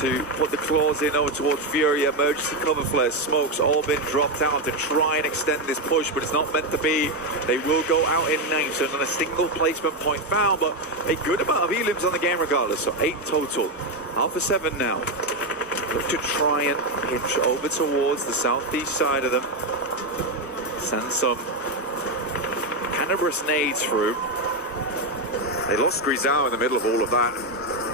to put the claws in over towards Furia. Emergency cover flares, smokes, all been dropped out to try and extend this push, but it's not meant to be. They will go out in 9, so not a single placement point found, but a good amount of elims on the game regardless, so 8 total. Alpha 7 now. Look to try and pinch over towards the southeast side of them. Send some Cannabis nades through. They lost Guizhao in the middle of all of that.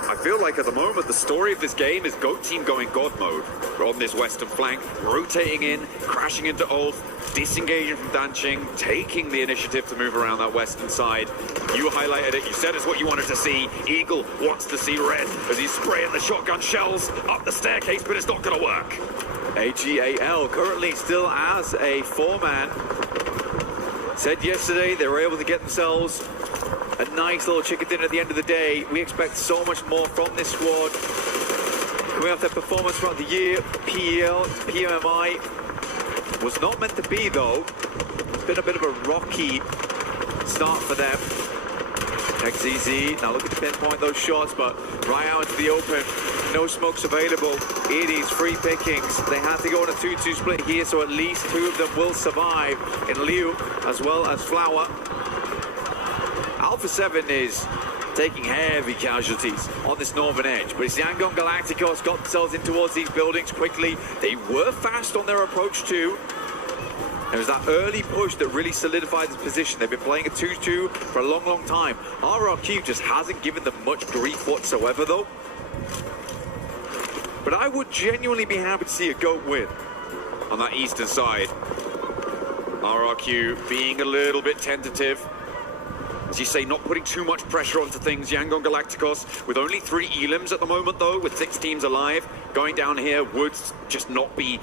I feel like at the moment the story of this game is GOAT team going God mode on this western flank, rotating in, crashing into Ulf, disengaging from Danxing, taking the initiative to move around that western side. You highlighted it, you said it's what you wanted to see. Eagle wants to see red as he's spraying the shotgun shells up the staircase, but it's not going to work. AGAL currently still as a 4-man. Said yesterday they were able to get themselves a nice little chicken dinner at the end of the day. We expect so much more from this squad. Coming off their performance throughout the year, PMI was not meant to be though. It's been a bit of a rocky start for them. XZZ, now look at the pinpoint those shots, but right out into the open. No smokes available. It is free pickings. They had to go on a 2-2 split here, so at least 2 of them will survive in Liu as well as Flower. Alpha 7 is taking heavy casualties on this northern edge. But it's Yangon Galacticos got themselves in towards these buildings quickly. They were fast on their approach too. It was that early push that really solidified this position. They've been playing a 2-2 for a long, long time. RRQ just hasn't given them much grief whatsoever though. But I would genuinely be happy to see a GOAT win on that eastern side. RRQ being a little bit tentative. As you say, not putting too much pressure onto things. Yangon Galacticos with only 3 elims at the moment though, with 6 teams alive. Going down here would just not be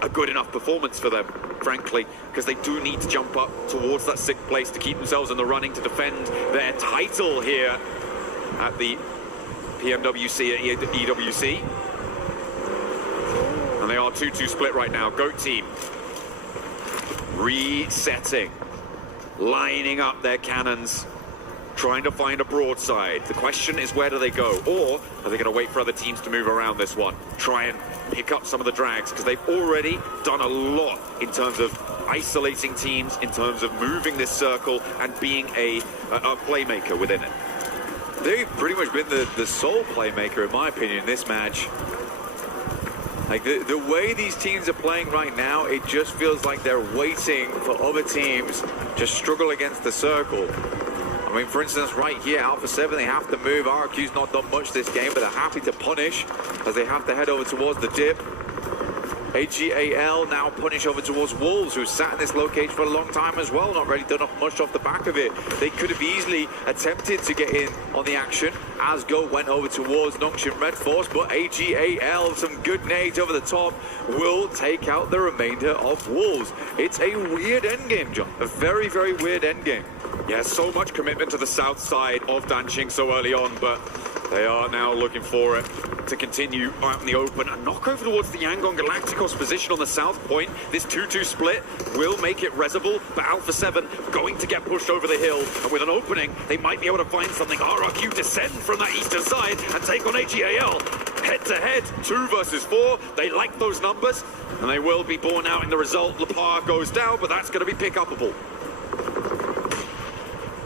a good enough performance for them, frankly, because they do need to jump up towards that 6th place to keep themselves in the running to defend their title here at the Pmwc at EWC. And they are 2-2 split right now. GOAT team resetting, lining up their cannons, trying to find a broadside. The question is, where do they go? Or are they going to wait for other teams to move around this one? Try and pick up some of the drags, because they've already done a lot in terms of isolating teams, in terms of moving this circle and being a playmaker within it. They've pretty much been the sole playmaker, in my opinion, in this match. Like, the way these teams are playing right now, it just feels like they're waiting for other teams to struggle against the circle. I mean, for instance, right here, Alpha 7, they have to move. RQ's not done much this game, but they're happy to punish as they have to head over towards the dip. AGAL now punish over towards Wolves, who sat in this location for a long time as well, not really done much off the back of it. They could have easily attempted to get in on the action as GOAT went over towards Nongshim Red Force, but AGAL, some good nades over the top, will take out the remainder of Wolves. It's a weird endgame, John. A very, very weird endgame. Yeah, so much commitment to the south side of Danqing so early on, but they are now looking for it to continue out in the open. A knock over towards the Yangon Galacticos position on the south point. This 2-2 split will make it resible, but Alpha 7 going to get pushed over the hill. And with an opening, they might be able to find something. RRQ descend from that eastern side and take on AGAL. Head-to-head, 2 versus 4. They like those numbers, and they will be borne out in the result. Lepar goes down, but that's going to be pick-upable.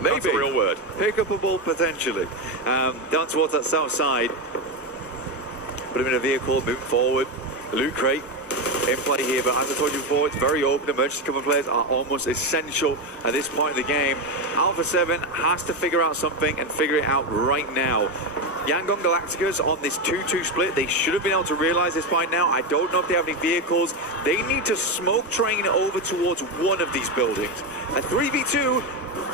Maybe. That's a real word. Pick-upable, potentially. Down towards that south side. Put him in a vehicle, moving forward. The loot crate in play here, but as I told you before, it's very open. Emergency cover players are almost essential at this point in the game. Alpha 7 has to figure out something and figure it out right now. Yangon Galacticos on this 2-2 split, they should have been able to realize this by now. I don't know if they have any vehicles. They need to smoke train over towards one of these buildings. A 3v2,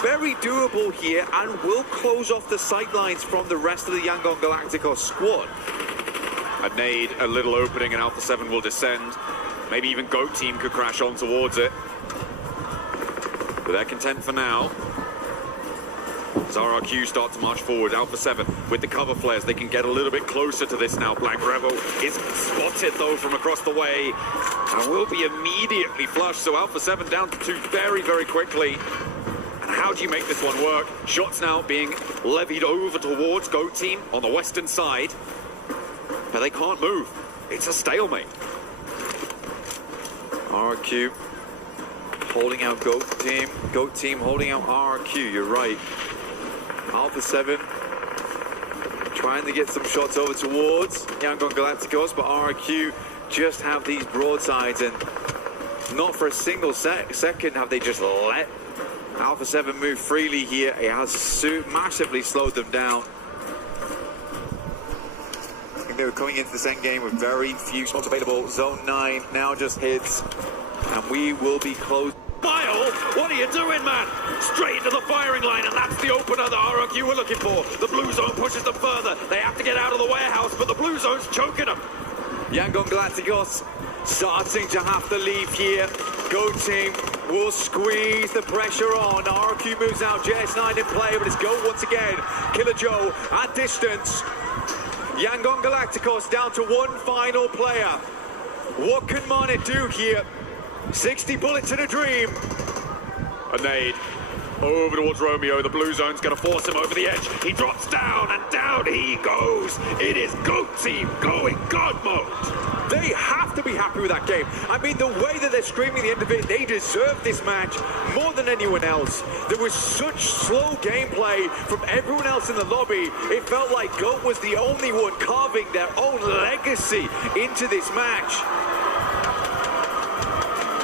very doable here, and will close off the sightlines from the rest of the Yangon Galacticos squad. A nade, a little opening, and Alpha 7 will descend. Maybe even GOAT team could crash on towards it. But they're content for now. As RRQ start to march forward, Alpha 7 with the cover flares, they can get a little bit closer to this now. Black Rebel is spotted though from across the way and will be immediately flushed. So Alpha 7 down to 2 very, very quickly. And how do you make this one work? Shots now being levied over towards GOAT team on the western side. But they can't move. It's a stalemate. RRQ holding out GOAT team. GOAT team holding out RRQ, you're right. Alpha 7 trying to get some shots over towards Yangon Galacticos, but RRQ just have these broadsides, and not for a single second have they just let Alpha 7 move freely here. It has massively slowed them down. I think they were coming into this endgame with very few spots available. Zone 9 now just hits, and we will be close. Mile, what are you doing, man? Straight into the firing line, and that's the opener that RRQ were looking for. The blue zone pushes them further. They have to get out of the warehouse, but the blue zone's choking them. Yangon Galacticos starting to have to leave here. GOAT team will squeeze the pressure on. RRQ moves out, JS9 in play, but it's GOAT once again. Killer Joe at distance. Yangon Galacticos down to 1 final player. What can Mane do here? 60 bullets in a dream. A nade. over towards Romeo. The blue zone's going to force him over the edge. He drops down, and down he goes. It is GOAT Team going God mode. They have to be happy with that game. I mean, the way that they're screaming the end of it, they deserve this match more than anyone else. There was such slow gameplay from everyone else in the lobby. It felt like GOAT was the only one carving their own legacy into this match.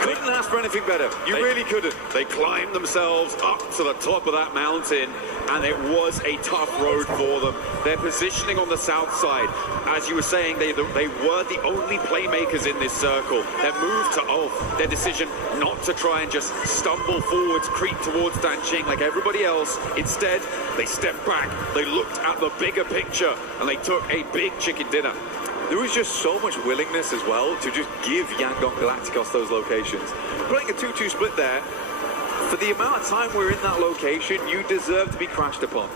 Couldn't ask for anything better. You really couldn't. They climbed themselves up to the top of that mountain, and it was a tough road for them. Their positioning on the south side, as you were saying, they were the only playmakers in this circle. Their move to Ulf, their decision not to try and just stumble forwards, creep towards Danching like everybody else. Instead, they stepped back, they looked at the bigger picture, and they took a big chicken dinner. There was just so much willingness as well to just give Yangon Galacticos those locations. Playing a 2-2 split there, for the amount of time we're in that location, you deserve to be crashed upon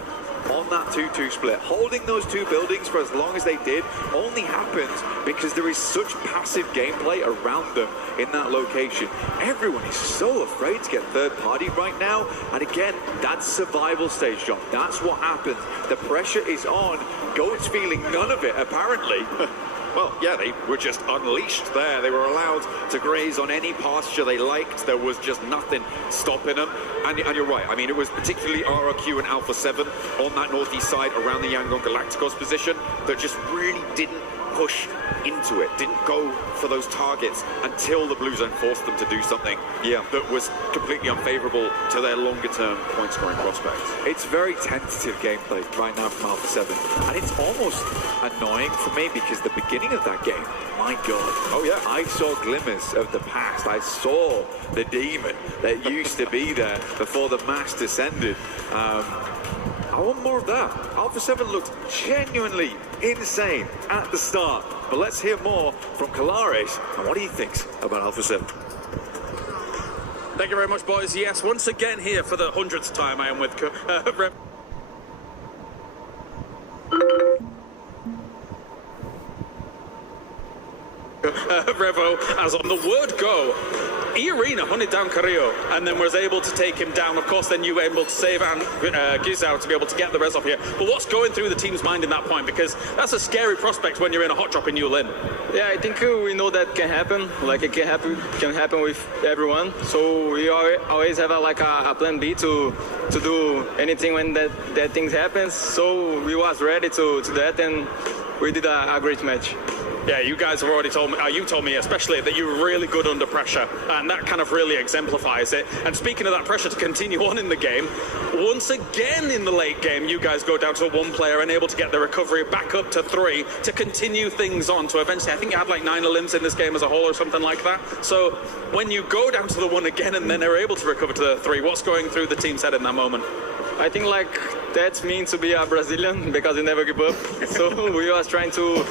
on that 2-2 split. Holding those two buildings for as long as they did only happens because there is such passive gameplay around them in that location. Everyone is so afraid to get third party right now, and again, that's survival stage, John. That's what happens. The pressure is on. GOAT's feeling none of it, apparently. Well, yeah, they were just unleashed there. They were allowed to graze on any pasture they liked. There was just nothing stopping them. And you're right. I mean, it was particularly RRQ and Alpha 7 on that northeast side around the Yangon Galacticos position that just really didn't push into it, didn't go for those targets until the blue zone forced them to do something that was completely unfavorable to their longer-term point-scoring prospects. It's very tentative gameplay right now from Alpha 7, and it's almost annoying for me because the beginning of that game, my God, I saw glimmers of the past. I saw the demon that used to be there before the mass descended. I want more of that. Alpha 7 looked genuinely insane at the start. But let's hear more from Colares and what he thinks about Alpha 7. Thank you very much, boys. Yes, once again here for the 100th time I am with Revo, as on the word go, E-Arena hunted down Carrillo and then was able to take him down. Of course, then you were able to save and Gizao to be able to get the res off here. But what's going through the team's mind in that point? Because that's a scary prospect when you're in a hot drop in Yulin. Yeah, I think we know that can happen. Like, it can happen with everyone. So we always have a plan B to do anything when that thing happens. So we was ready to that, and we did a great match. Yeah, you guys have already told me, you told me especially, that you were really good under pressure, and that kind of really exemplifies it. And speaking of that pressure to continue on in the game, once again in the late game, you guys go down to one player and able to get the recovery back up to 3 to continue things on to eventually, I think you had like 9 limbs in this game as a whole or something like that. So when you go down to the 1 again and then they're able to recover to the 3, what's going through the team's head in that moment? I think like that means to be a Brazilian because we never give up. So we was trying to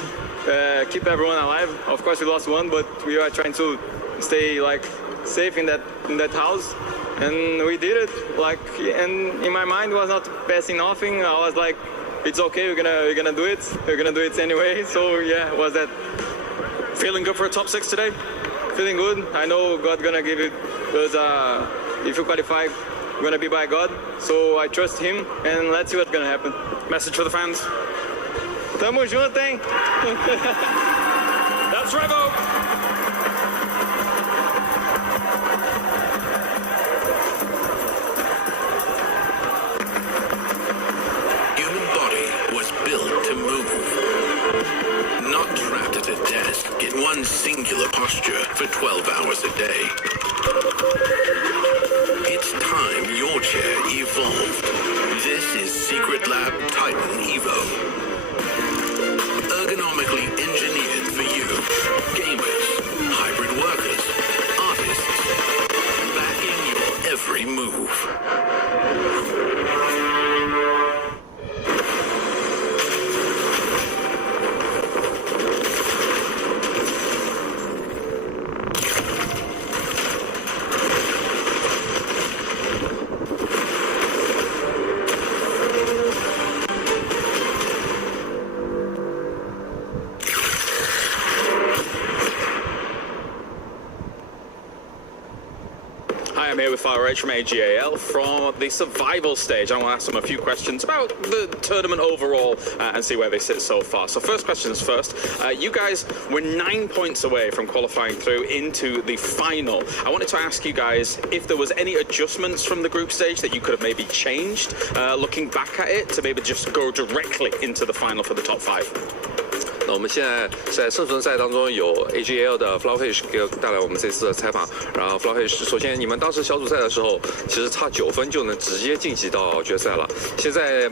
keep everyone alive. Of course, we lost 1, but we are trying to stay like safe in that house, and we did it. Like, and in my mind, it was not passing nothing. I was like, it's okay. We're gonna do it. We're gonna do it anyway. So yeah, was that. Feeling good for a top 6 today? Feeling good. I know God gonna give it. Because if you qualify, we're gonna be by God. So I trust Him, and let's see what's gonna happen. Message for the fans. Tamo junto, hein? That's Revo. Human body was built to move, not trapped at a desk in one singular posture for 12 hours a day. It's time your chair evolved. This is Secret Lab Titan Evo. Ergonomically engineered for you, gamers, hybrid workers, artists, backing your every move. with CRic from AGAL from the survival stage. I want to ask them a few questions about the tournament overall and see where they sit so far. So first questions first. You guys were 9 points away from qualifying through into the final. I wanted to ask you guys if there was any adjustments from the group stage that you could have maybe changed looking back at it to maybe just go directly into the final for the top 5. 那我们现在在生存赛当中有 AGL 的 CRic-FIix 给带来我们这次的采访。然后 CRic-FIix 首先你们当时小组赛的时候，其实差9分就能直接晋级到决赛了。现在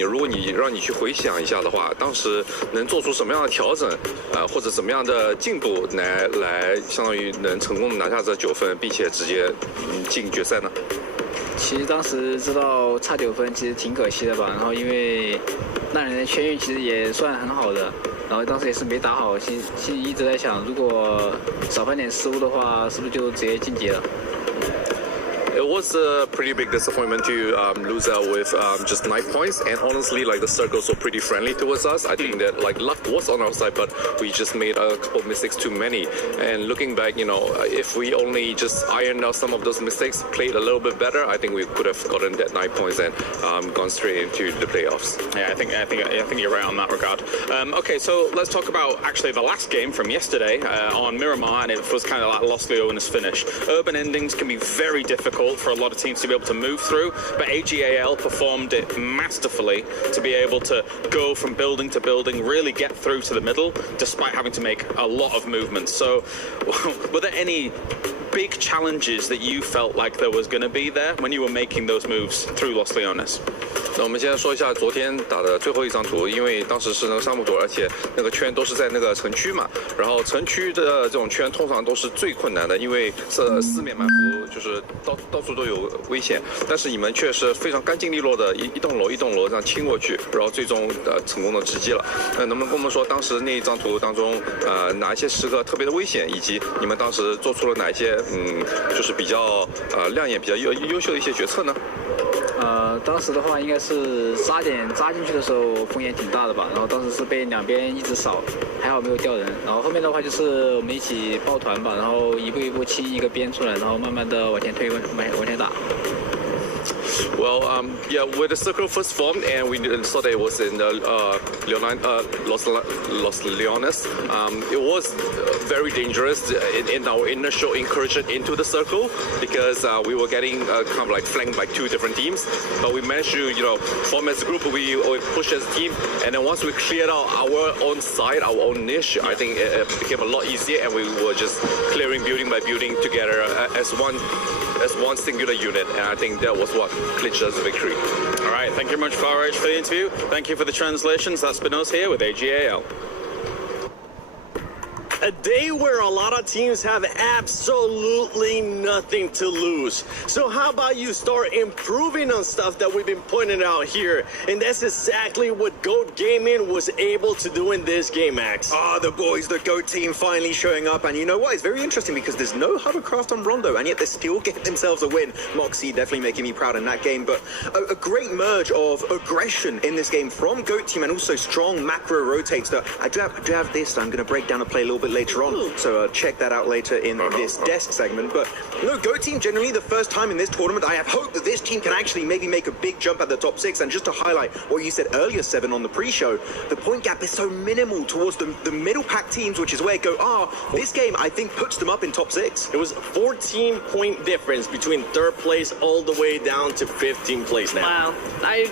如果让你去回想一下的话，当时能做出什么样的调整，或者怎么样的进步来相当于能成功的拿下这9分，并且直接进决赛呢？ 其实当时知道差9分，其实挺可惜的吧。然后因为那人的圈运其实也算很好的，然后当时也是没打好，其实一直在想，如果少犯点失误的话，是不是就直接晋级了？ It was a pretty big disappointment to lose out with just 9 points, and honestly, like the circles were pretty friendly towards us. I think that like luck was on our side, but we just made a couple of mistakes too many. And looking back, you know, if we only just ironed out some of those mistakes, played a little bit better, I think we could have gotten that 9 points and gone straight into the playoffs. Yeah, I think you're right on that regard. Okay, so let's talk about actually the last game from yesterday on Miramar, and it was kind of like Lost Leona's finish. Urban endings can be very difficult for a lot of teams to be able to move through, but AGAL performed it masterfully to be able to go from building to building, really get through to the middle, despite having to make a lot of movements. So, were there any big challenges that you felt like there was going to be there when you were making those moves through Los Leones? 那我们现在说一下昨天打的最后一张图，因为当时是那个沙漠图，而且那个圈都是在那个城区嘛。然后城区的这种圈通常都是最困难的，因为四面埋伏，就是到处都有危险。但是你们却是非常干净利落的一栋楼一栋楼这样清过去，然后最终成功的直击了。能不能跟我们说当时那一张图当中哪一些时刻特别的危险，以及你们当时做出了哪一些就是比较亮眼、比较优秀的一些决策呢？ 当时的话应该是扎进去的时候风险挺大的吧，然后当时是被两边一直扫，还好没有掉人。然后后面的话就是我们一起抱团吧，然后一步一步清一个边出来，然后慢慢的往前推，往前打。 Well, yeah, when the circle first formed and we saw that it was in Los Leones, it was very dangerous in our initial incursion into the circle because we were getting kind of like flanked by 2 different teams. But we managed to, you know, form as a group. We pushed as a team, and then once we cleared out our own side, our own niche, I think it became a lot easier, and we were just clearing building by building together as one singular unit. And I think that was what clinched us the victory. All right, thank you very much, CRic, for the interview. Thank you for the translations. That's been us here with AGAL. A day where a lot of teams have absolutely nothing to lose. So how about you start improving on stuff that we've been pointing out here? And that's exactly what GOAT Gaming was able to do in this game, Max. Ah, the boys, the GOAT team finally showing up. And you know what? It's very interesting because there's no hovercraft on Rondo, and yet they still get themselves a win. Moxie definitely making me proud in that game. But a great merge of aggression in this game from GOAT team and also strong macro rotates. That I do have this. I'm going to break down and play a little bit later on, so check that out later in this desk segment. But no, GOAT team generally the first time in this tournament. I have hope that this team can actually maybe make a big jump at the top 6. And just to highlight what you said earlier, Seven, on the pre-show, the point gap is so minimal towards the middle pack teams, which is where GOAT are. This game, I think, puts them up in top 6. It was a 14-point difference between 3rd place all the way down to 15th place now. Wow,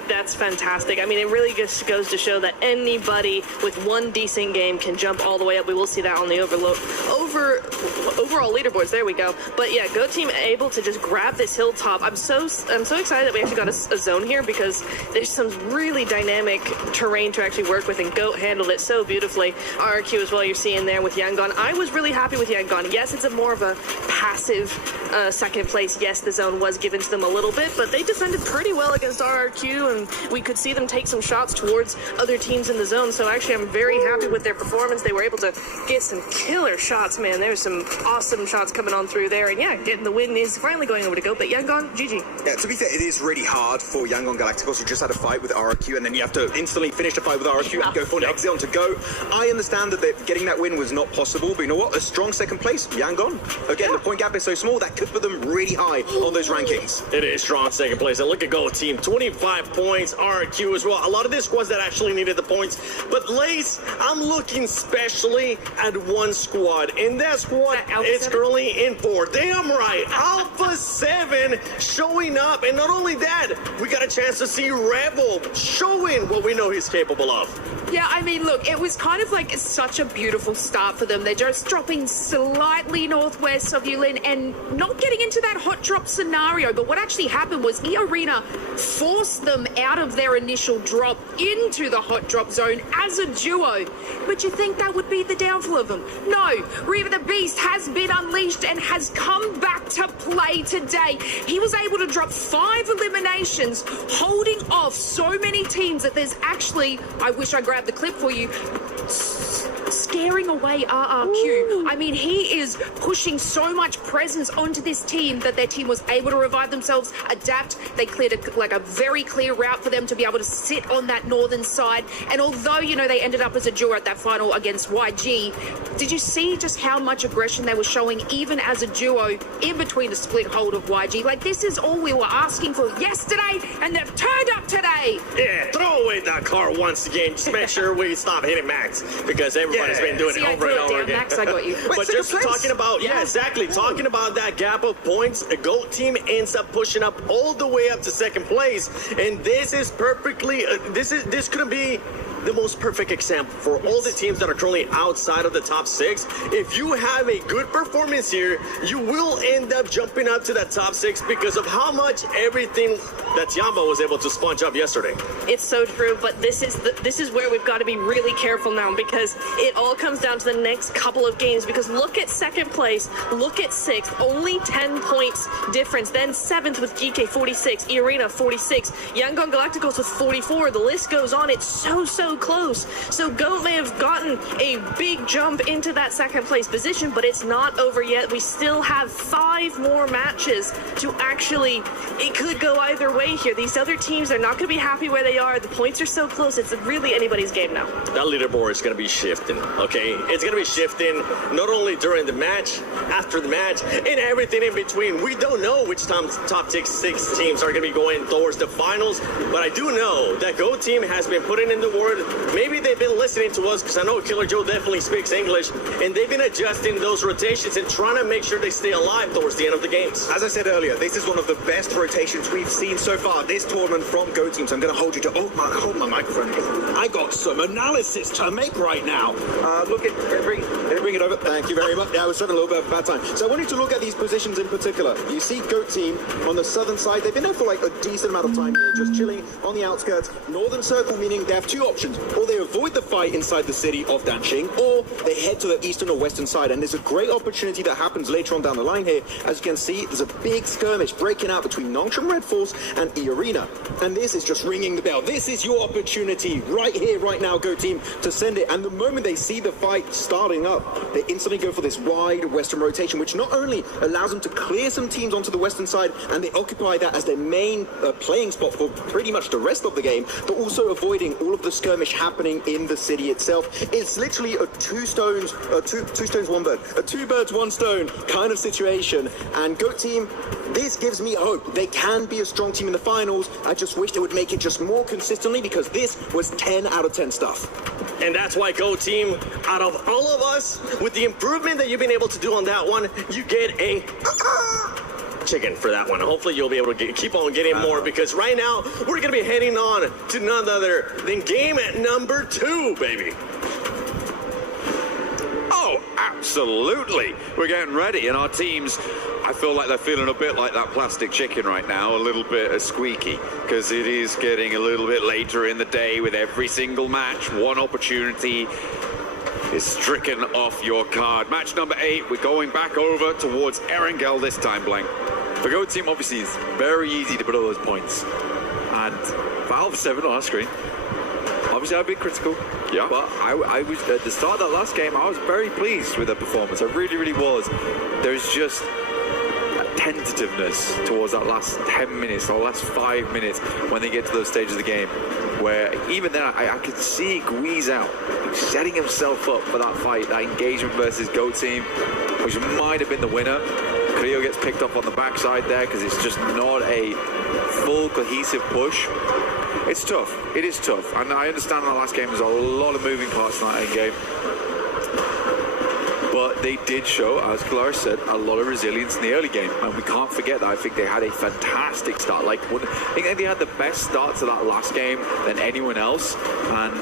that's fantastic. I mean, it really just goes to show that anybody with one decent game can jump all the way up. We will see that on the overall leaderboards. There we go. But yeah, GOAT team able to just grab this hilltop. I'm so excited that we actually got a zone here because there's some really dynamic terrain to actually work with, and GOAT handled it so beautifully. RRQ as well, you're seeing there with Yangon. I was really happy with Yangon. Yes, it's a more of a passive 2nd place. Yes, the zone was given to them a little bit, but they defended pretty well against RRQ, and we could see them take some shots towards other teams in the zone. So actually, I'm very happy with their performance. They were able to get some killer shots, man. There's some awesome shots coming on through there. And yeah, getting the win is finally going over to Goat. But Yangon, GG. Yeah, to be fair, it is really hard for Yangon Galacticos, who just had a fight with RRQ, and then you have to instantly finish the fight with RRQ and go for an exit on to go. I understand that getting that win was not possible, but you know what? A strong second place, Yangon. Again, the point gap is so small, that could put them really high on those rankings. It is strong second place. And look at Goat Team, 25 points, RRQ as well. A lot of this squads that actually needed the points. But Lace, I'm looking especially at one squad. And that squad is currently in 4. Damn right. Alpha 7 showing up. And not only that, we got a chance to see Rebel showing what we know he's capable of. Yeah, I mean, look, it was kind of like such a beautiful start for them. They're just dropping slightly northwest of Yulin and not getting into that hot drop scenario. But what actually happened was E-Arena forced them out of their initial drop into the hot drop zone as a duo. But you think that would be the downfall of them? No, Reaver the Beast has been unleashed and has come back to play today. He was able to drop 5 eliminations, holding off so many teams that there's actually, I wish I grabbed the clip for you, scaring away RRQ. Ooh. I mean, he is pushing so much presence onto this team that their team was able to revive themselves, adapt. They cleared a very clear route for them to be able to sit on that northern side. And although, you know, they ended up as a duo at that final against YG, did you see just how much aggression they were showing even as a duo in between the split hold of YG? Like, this is all we were asking for yesterday, and they've turned up today. Yeah, throw away that car once again. Just make sure we stop hitting Max, because everybody's been doing it over and over again. Max, I got you. But just talking about, exactly. Talking about that gap of points, the GOAT team ends up pushing up all the way up to second place, and this is perfectly. This couldn't be the most perfect example for all the teams that are currently outside of the top 6. If you have a good performance here, you will end up jumping up to that top 6 because of how much everything that Tiamba was able to sponge up yesterday. It's so true, but this is where we've got to be really careful now, because it all comes down to the next couple of games. Because look at second place, look at 6th, only 10 points difference. Then 7th with GK 46, E-Arena 46, Yangon Galacticos with 44. The list goes on. It's so close. So GOAT may have gotten a big jump into that second place position, but it's not over yet. We still have 5 more matches to actually, it could go either way here. These other teams are not going to be happy where they are. The points are so close. It's really anybody's game now. That leaderboard is going to be shifting, okay? It's going to be shifting not only during the match, after the match, and everything in between. We don't know which top 6 teams are going to be going towards the finals, but I do know that GOAT team has been putting in the word. Maybe they've been listening to us, because I know Killer Joe definitely speaks English, and they've been adjusting those rotations and trying to make sure they stay alive towards the end of the games. As I said earlier, this is one of the best rotations we've seen so far this tournament from GOAT team, so I'm going to hold you to hold my microphone. I got some analysis to make right now. Look at bring it over. Thank you very much. Yeah, I was having a little bit of a bad time. So I want you to look at these positions in particular. You see GOAT team on the southern side. They've been there for like a decent amount of time here, just chilling on the outskirts. Northern circle, meaning they have 2 options. Or they avoid the fight inside the city of Danqing, or they head to the eastern or western side. And there's a great opportunity that happens later on down the line here. As you can see, there's a big skirmish breaking out between Nongshim Red Force and E-Arena. And this is just ringing the bell. This is your opportunity right here, right now, GOAT team, to send it. And the moment they see the fight starting up, they instantly go for this wide western rotation, which not only allows them to clear some teams onto the western side, and they occupy that as their main playing spot for pretty much the rest of the game, but also avoiding all of the skirmish happening in the city itself. It's literally a two birds, one stone kind of situation. And GOAT team, this gives me hope. They can be a strong team in the finals. I just wish they would make it just more consistently, because this was 10 out of 10 stuff. And that's why GOAT team, out of all of us, with the improvement that you've been able to do on that one, you get a chicken for that one. Hopefully you'll be able to keep on getting more, because right now we're going to be heading on to none other than game at number 2, baby. Oh, absolutely. We're getting ready, and our teams, I feel like they're feeling a bit like that plastic chicken right now, a little bit squeaky, because it is getting a little bit later in the day with every single match. One opportunity is stricken off your card. Match number 8, we're going back over towards Erangel this time, Blank. For GOAT team, obviously, it's very easy to put all those points. And Valve 7 on our screen, Obviously, I've been critical. Yeah. But I was at the start of that last game. I was very pleased with their performance. I really, really was. There's just a tentativeness towards that last 10 minutes or last 5 minutes when they get to those stages of the game, where even then I could see Guiz out, setting himself up for that fight, that engagement versus Go Team, which might have been the winner. Cleo gets picked up on the backside there because it's just not a full cohesive push. It's tough. It is tough. And I understand in the last game there's a lot of moving parts in that end game. But they did show, as Clara said, a lot of resilience in the early game. And we can't forget that. I think they had a fantastic start. I think they had the best start to that last game than anyone else. And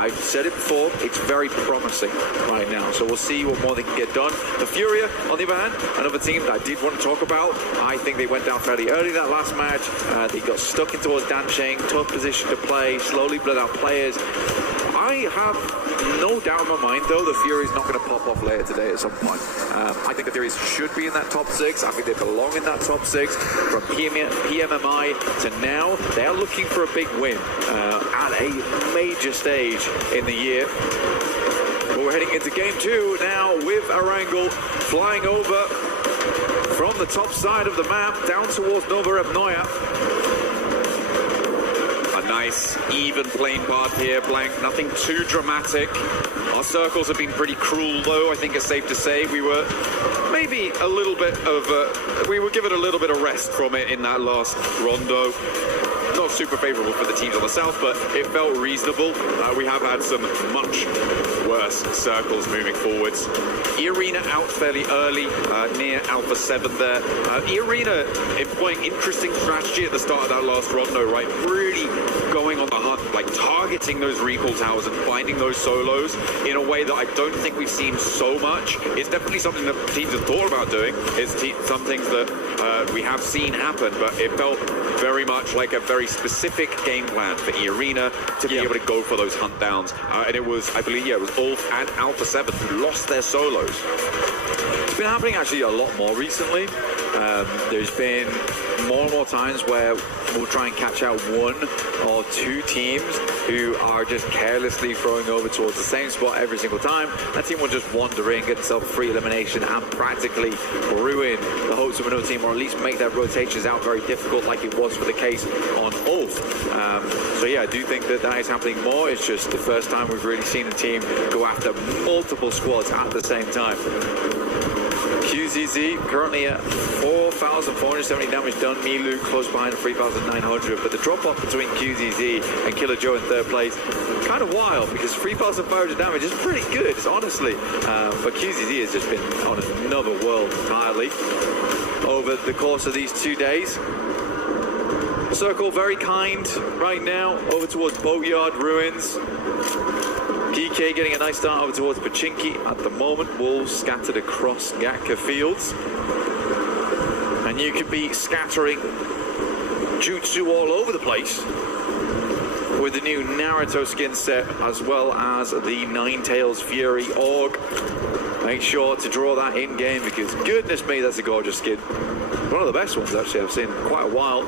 I've said it before, it's very promising right now. So we'll see what more they can get done. The Furia, on the other hand, another team that I did want to talk about. I think they went down fairly early that last match. They got stuck in towards Dancheng, tough position to play, slowly bled out players. I have no doubt in my mind, though, the Fury's not going to pop off later today at some point. I think the Furies should be in that top 6. I think they belong in that top 6. From PMMI to now, they are looking for a big win at a major stage in the year. But we're heading into game 2 now with Erangel flying over from the top side of the map down towards Nova Repnoya. Nice, even playing path here, Blank. Nothing too dramatic. Our circles have been pretty cruel, though, I think it's safe to say. We were maybe a little bit of... we were given a little bit of rest from it in that last rondo. Not super favourable for the teams on the south, but it felt reasonable. We have had some much worse circles moving forwards. E-Arena out fairly early, near Alpha 7 there. E-Arena employing interesting strategy at the start of that last rondo, right? Really going on the hunt, like targeting those recall towers and finding those solos in a way that I don't think we've seen so much. It's definitely something that teams have thought about doing. It's some things that we have seen happen, but it felt very much like a very specific game plan for E-Arena to be able to go for those hunt downs. And it was, I believe, it was Ulf and Alpha 7 who lost their solos. It's been happening actually a lot more recently. There's been more and more times where we'll try and catch out 1 or 2 teams who are just carelessly throwing over towards the same spot every single time. That team will just wander in, get themselves free elimination, and practically ruin the hopes of another team, or at least make their rotations out very difficult, like it was for the case on Ulf. So yeah, I do think that that is happening more. It's just the first time we've really seen a team go after multiple squads at the same time. QZZ currently at 4,470 damage done. Milu close behind 3,900, but the drop off between QZZ and Killer Joe in 3rd place, kind of wild, because 3,500 damage is pretty good, honestly. But QZZ has just been on another world entirely over the course of these 2 days. Circle very kind right now over towards Boatyard Ruins. PK getting a nice start over towards Pachinki at the moment. Wolves scattered across Gatka Fields. And you could be scattering Jutsu all over the place with the new Naruto skin set, as well as the Ninetales Fury Org. Make sure to draw that in-game, because goodness me, that's a gorgeous skin. One of the best ones, actually, I've seen in quite a while.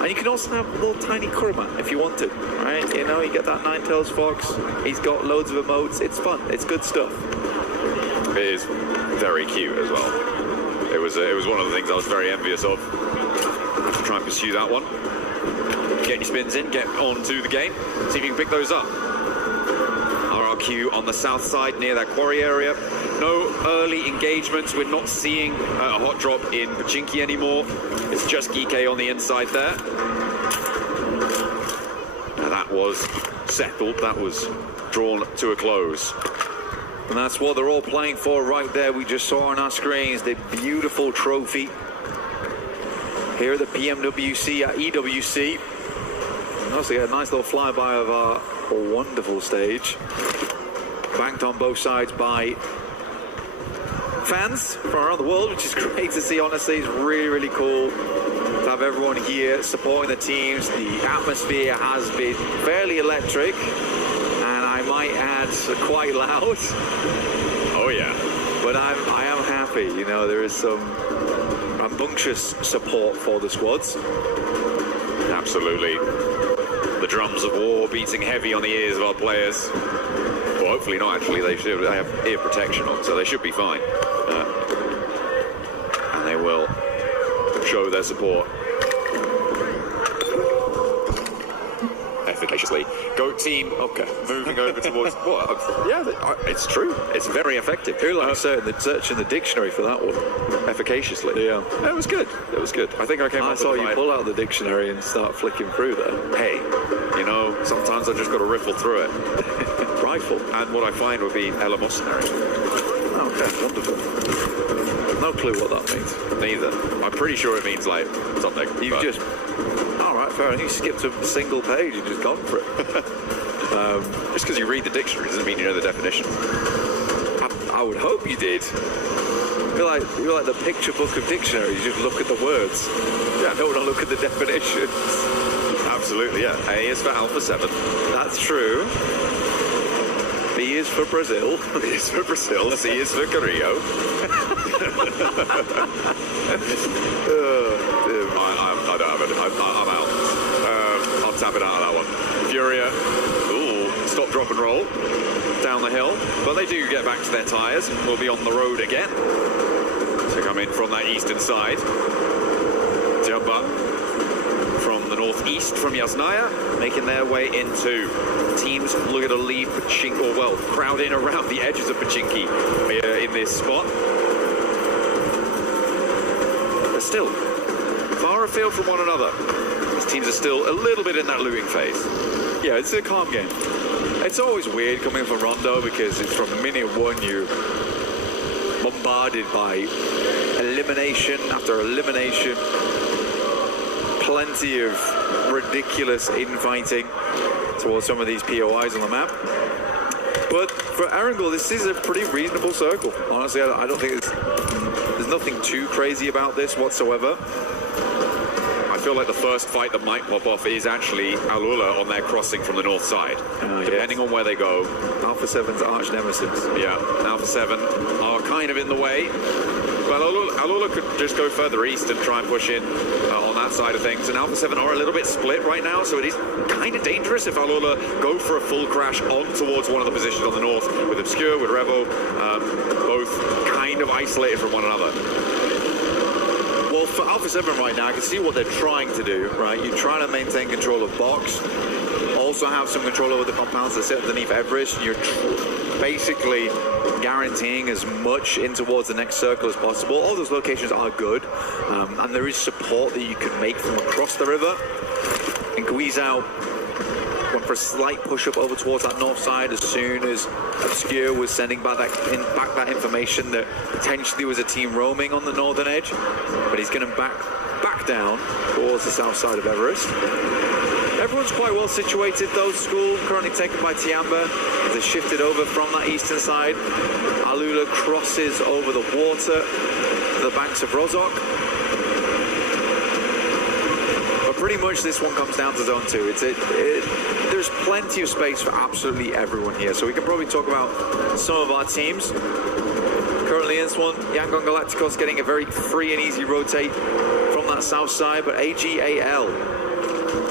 And you can also have a little tiny Kurama if you wanted, right? You know, you get that Ninetales Fox. He's got loads of emotes. It's fun. It's good stuff. It is very cute as well. It was one of the things I was very envious of. Try and pursue that one. Get your spins in, get on to the game. See if you can pick those up. RRQ on the south side near that quarry area. No early engagements. We're not seeing a hot drop in Pachinki anymore. It's just Geek on the inside there. Now that was settled. That was drawn to a close. And that's what they're all playing for right there. We just saw on our screens the beautiful trophy here at the Pmwc at EWC. And also a nice little flyby of our wonderful stage. Banked on both sides by fans from around the world, which is great to see. Honestly, it's really, really cool to have everyone here supporting the teams. The atmosphere has been fairly electric, and I might add quite loud. Oh yeah. But I am happy. You know, there is some rambunctious support for the squads. Absolutely. The drums of war beating heavy on the ears of our players. Well, hopefully not, actually. They have ear protection on, so they should be fine. And they will show their support efficaciously. Goat team, okay, moving over towards... Well, yeah, it's true. It's very effective. Who like searching the dictionary for that one? Efficaciously. Yeah. It was good. It was good. I think I came up with saw you pull out the dictionary and start flicking through there. Hey, you know, sometimes I've just got to riffle through it. Rifle. And what I find would be eleemosynary. Okay, wonderful. No clue what that means. Neither. I'm pretty sure it means like something. You've just... All right, fair enough. You skipped a single page and just gone for it. Just because you read the dictionary doesn't mean you know the definition. I would hope you did. You're like the picture book of dictionaries. You just look at the words. Yeah, don't want to look at the definitions. Absolutely, yeah. A is for Alpha 7. That's true. B is for Brazil. B is for Brazil. C is for Carrillo. I don't have it. I'm out. I'll tap it out of that one. Furia. Ooh, stop, drop and roll. Down the hill. But they do get back to their tyres and will be on the road again. To come in from that eastern side. Jump up from the northeast from Yasnaya, making their way into teams looking to leave Pachinki, or well, crowd in around the edges of Pachinki in this spot. They're still far afield from one another. These teams are still a little bit in that looting phase. Yeah, it's a calm game. It's always weird coming from Rondo because it's from minute one you're bombarded by elimination after elimination. Plenty of ridiculous infighting towards some of these POIs on the map. But for Erangel, this is a pretty reasonable circle. Honestly, I don't think there's nothing too crazy about this whatsoever. I feel like the first fight that might pop off is actually Alula on their crossing from the north side. Depending on where they go. Alpha 7's arch nemesis. Yeah, Alpha 7 are kind of in the way. But Alula could just go further east and try and push in on that side of things. And Alpha 7 are a little bit split right now, so it is kind of dangerous if Alula go for a full crash on towards one of the positions on the north with Obscure, with Revo, both kind of isolated from one another. Well, for Alpha 7 right now, I can see what they're trying to do, right? You're trying to maintain control of box, also have some control over the compounds that sit underneath Everest, and you're basically guaranteeing as much in towards the next circle as possible. All those locations are good, and there is support that you can make from across the river. And Guizhou went for a slight push-up over towards that north side as soon as Obscure was sending back that information that potentially was a team roaming on the northern edge. But he's going to back down towards the south side of Everest. Everyone's quite well situated though. School currently taken by Tiamba. They shifted over from that eastern side. Alula crosses over the water to the banks of Rozok. But pretty much this one comes down to zone 2. There's plenty of space for absolutely everyone here. So we can probably talk about some of our teams. Currently in this one, Yangon Galacticos getting a very free and easy rotate from that south side, but AGAL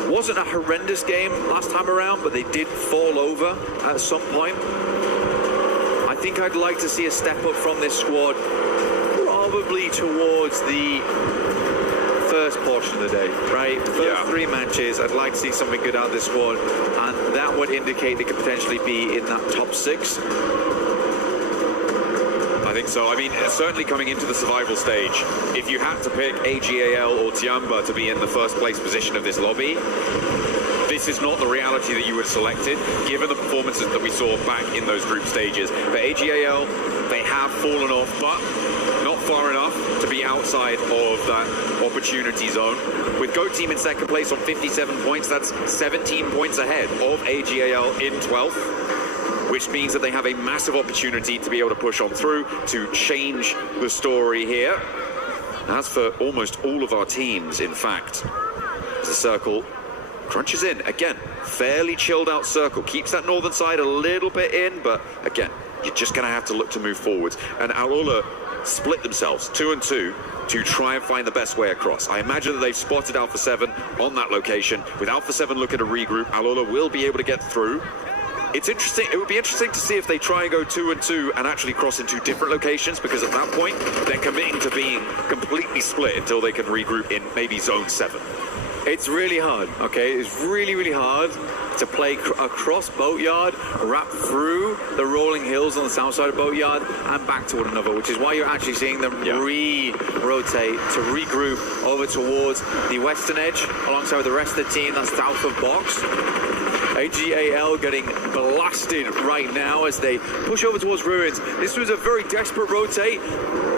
wasn't a horrendous game last time around, but they did fall over at some point. I think I'd like to see a step up from this squad, probably towards the first portion of the day, right? First 3 matches, I'd like to see something good out of this squad, and that would indicate they could potentially be in that top 6. I think so. I mean, certainly coming into the survival stage, if you had to pick AGAL or Tiamba to be in the first place position of this lobby, this is not the reality that you would have selected, given the performances that we saw back in those group stages. For AGAL, they have fallen off, but not far enough to be outside of that opportunity zone. With Goat Team in second place on 57 points, that's 17 points ahead of AGAL in 12th. Which means that they have a massive opportunity to be able to push on through, to change the story here. As for almost all of our teams, in fact, the circle crunches in. Again, fairly chilled out circle. Keeps that northern side a little bit in, but again, you're just going to have to look to move forwards. And Alula split themselves 2 and 2 to try and find the best way across. I imagine that they've spotted Alpha 7 on that location. With Alpha 7 looking to regroup, Alola will be able to get through. It's interesting. It would be interesting to see if they try and go 2 and 2 and actually cross in 2 different locations, because at that point they're committing to being completely split until they can regroup in maybe Zone 7. It's really hard, okay? It's really, really hard to play across Boatyard, wrap through the rolling hills on the south side of Boatyard, and back to one another, which is why you're actually seeing them re-rotate to regroup over towards the western edge, alongside with the rest of the team that's south of Box. AGAL getting blasted right now as they push over towards Ruins. This was a very desperate rotate.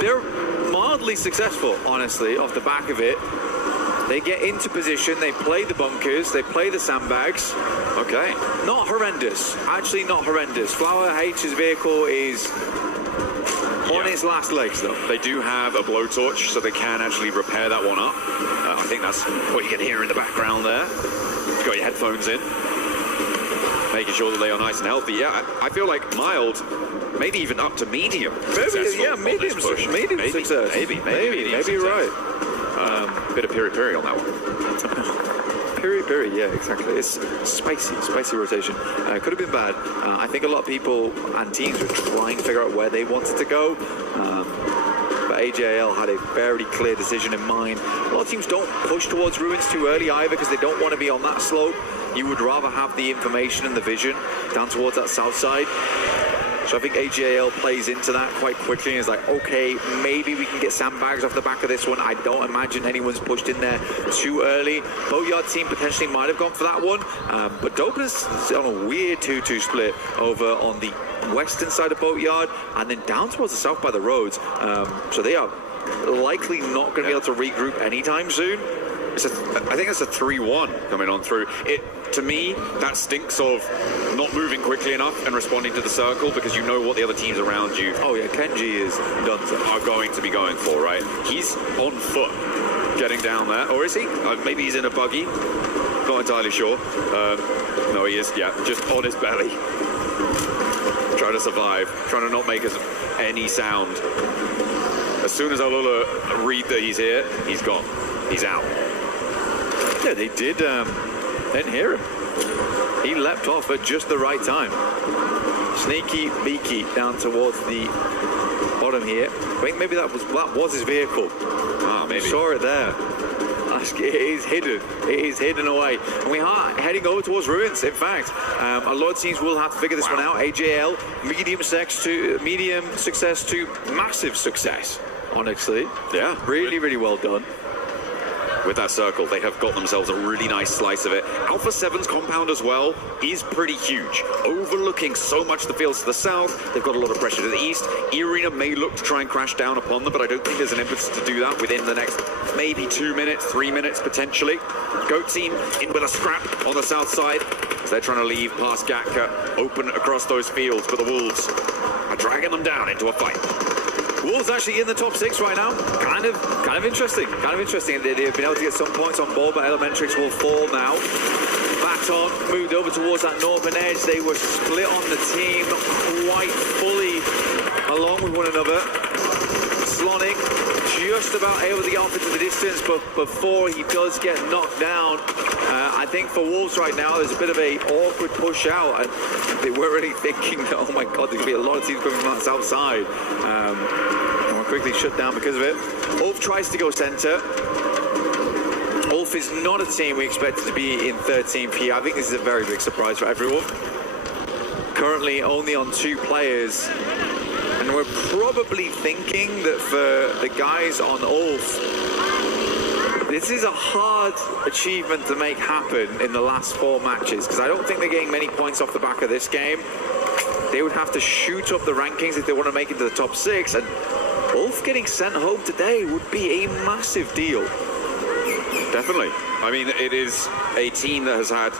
They're mildly successful, honestly, off the back of it. They get into position, they play the bunkers, they play the sandbags. Okay. Not horrendous. Actually not horrendous. Flower H's vehicle is on its last legs, though. They do have a blowtorch, so they can actually repair that one up. I think that's what you can hear in the background there. You've got your headphones in, making sure that they are nice and healthy. Yeah, I feel like mild, maybe even up to medium. Maybe, yeah, medium success. Maybe you're right. Bit of piri-piri on that one. Piri-piri, yeah, exactly. It's spicy rotation. Could have been bad. I think a lot of people and teams were trying to figure out where they wanted to go. But AJL had a very clear decision in mind. A lot of teams don't push towards Ruins too early either, because they don't want to be on that slope. You would rather have the information and the vision down towards that south side. So I think AGAL plays into that quite quickly and is like, okay, maybe we can get sandbags off the back of this one. I don't imagine anyone's pushed in there too early. Boatyard team potentially might have gone for that one, but Dopen's on a weird 2-2 split over on the western side of Boatyard and then down towards the south by the roads. So they are likely not going to be able to regroup anytime soon. I think it's a 3-1 coming on through. To me, that stinks of not moving quickly enough and responding to the circle, because you know what the other teams around you Kenji is done are going to be going for, right? He's on foot getting down there, or is he? Maybe he's in a buggy. Not entirely sure. No, he is, yeah, just on his belly. Trying to survive, trying to not make any sound. As soon as Alola read that he's here, he's gone. He's out. Yeah, they did. Didn't hear him. He leapt off at just the right time. Sneaky beaky down towards the bottom here. I think maybe that was his vehicle. Maybe. Saw it there. It is hidden. It is hidden away. And we are heading over towards Ruins, in fact. A lot of teams will have to figure this one out. AJL, medium success to massive success, honestly. Yeah. Really, really well done. With that circle, they have got themselves a really nice slice of it. Alpha 7's compound as well is pretty huge, overlooking so much of the fields to the south. They've got a lot of pressure to the east. Irina may look to try and crash down upon them, but I don't think there's an impetus to do that within the next maybe 2 minutes, 3 minutes potentially. Goat team in with a scrap on the south side as they're trying to leave past Gatka open across those fields, but the Wolves are dragging them down into a fight. Wolves actually in the top 6 right now. Kind of interesting. They've been able to get some points on board, but Elementrix will fall now. Baton moved over towards that northern edge. They were split on the team quite fully along with one another. Slonic just about able to get off into the distance, but before he does get knocked down, I think for Wolves right now, there's a bit of a awkward push out, and they were really thinking that, oh my God, there's going to be a lot of teams coming from that south side. And we're quickly shut down because of it. Ulf tries to go center. Ulf is not a team we expected to be in 13th here. I think this is a very big surprise for everyone. Currently only on 2 players. And we're probably thinking that for the guys on Ulf, this is a hard achievement to make happen in the last 4 matches, because I don't think they're getting many points off the back of this game. They would have to shoot up the rankings if they want to make it to the top 6, and Ulf getting sent home today would be a massive deal. Definitely. I mean, it is a team that has had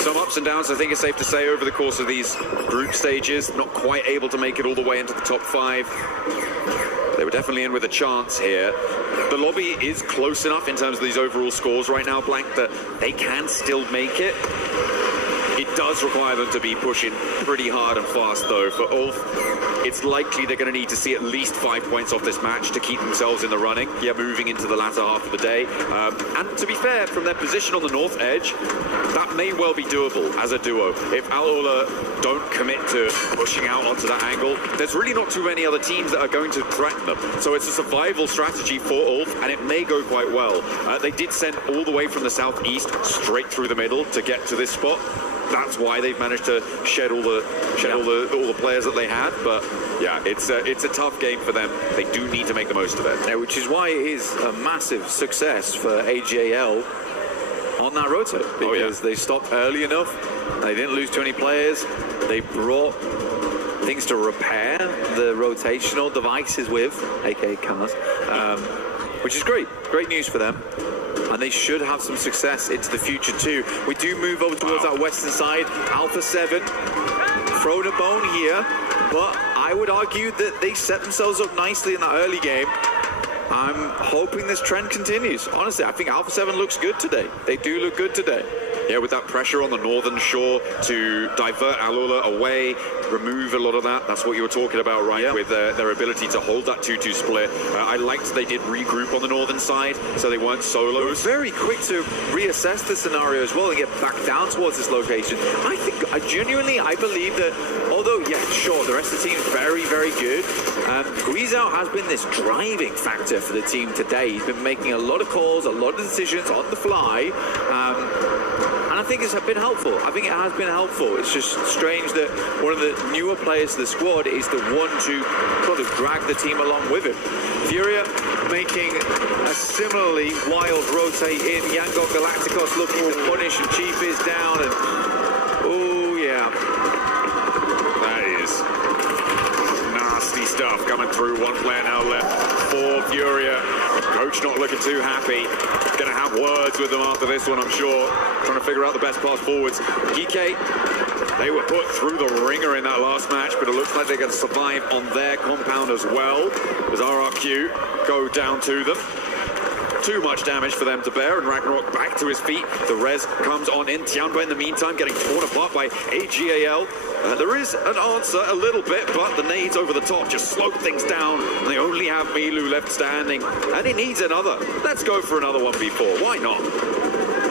some ups and downs, I think it's safe to say, over the course of these group stages. Not quite able to make it all the way into the top 5. They were definitely in with a chance here. The lobby is close enough in terms of these overall scores right now, Blank, that they can still make it. It does require them to be pushing pretty hard and fast, though. For Ulf, it's likely they're going to need to see at least 5 points off this match to keep themselves in the running. Yeah, moving into the latter half of the day. And to be fair, from their position on the north edge, that may well be doable as a duo. If Al-Ula don't commit to pushing out onto that angle, there's really not too many other teams that are going to threaten them. So it's a survival strategy for Ulf, and it may go quite well. They did send all the way from the southeast straight through the middle to get to this spot. That's why they've managed to shed all the players that they had. But yeah, it's a tough game for them. They do need to make the most of it. Yeah, which is why it is a massive success for AGAL on that rotate, because they stopped early enough. They didn't lose too many players. They brought things to repair the rotational devices with, aka cars, which is great. Great news for them. And they should have some success into the future too. We do move over towards that western side. Alpha 7 thrown a bone here, but I would argue that they set themselves up nicely in that early game. I'm hoping this trend continues. Honestly, I think Alpha 7 looks good today. They do look good today. Yeah, with that pressure on the northern shore to divert Al-Ula away, remove a lot of that. That's what you were talking about, right? Yep. With their ability to hold that 2-2 split. I liked they did regroup on the northern side, so they weren't solos. Very quick to reassess the scenario as well and get back down towards this location. I believe that, although, yeah, sure, the rest of the team is very, very good, Guizhou has been this driving factor for the team today. He's been making a lot of calls, a lot of decisions on the fly. And I think it's been helpful. I think it has been helpful. It's just strange that one of the newer players to the squad is the one to sort of drag the team along with him. Furia making a similarly wild rotate in. Yangon Galacticos looking to punish, and Chief is down. And oh yeah, that is nasty stuff coming through. One player now left for Furia. Coach not looking too happy. Gonna have words with them after this one, I'm sure. Trying to figure out the best path forwards. GK, they were put through the ringer in that last match, but it looks like they're going to survive on their compound as well, as RRQ go down to them. Too much damage for them to bear, and Ragnarok back to his feet. The res comes on in. Tianba in the meantime getting torn apart by AGAL. There is an answer a little bit, but the nades over the top just slow things down, and they only have Milu left standing, and he needs another. Let's go for another 1v4. Why not?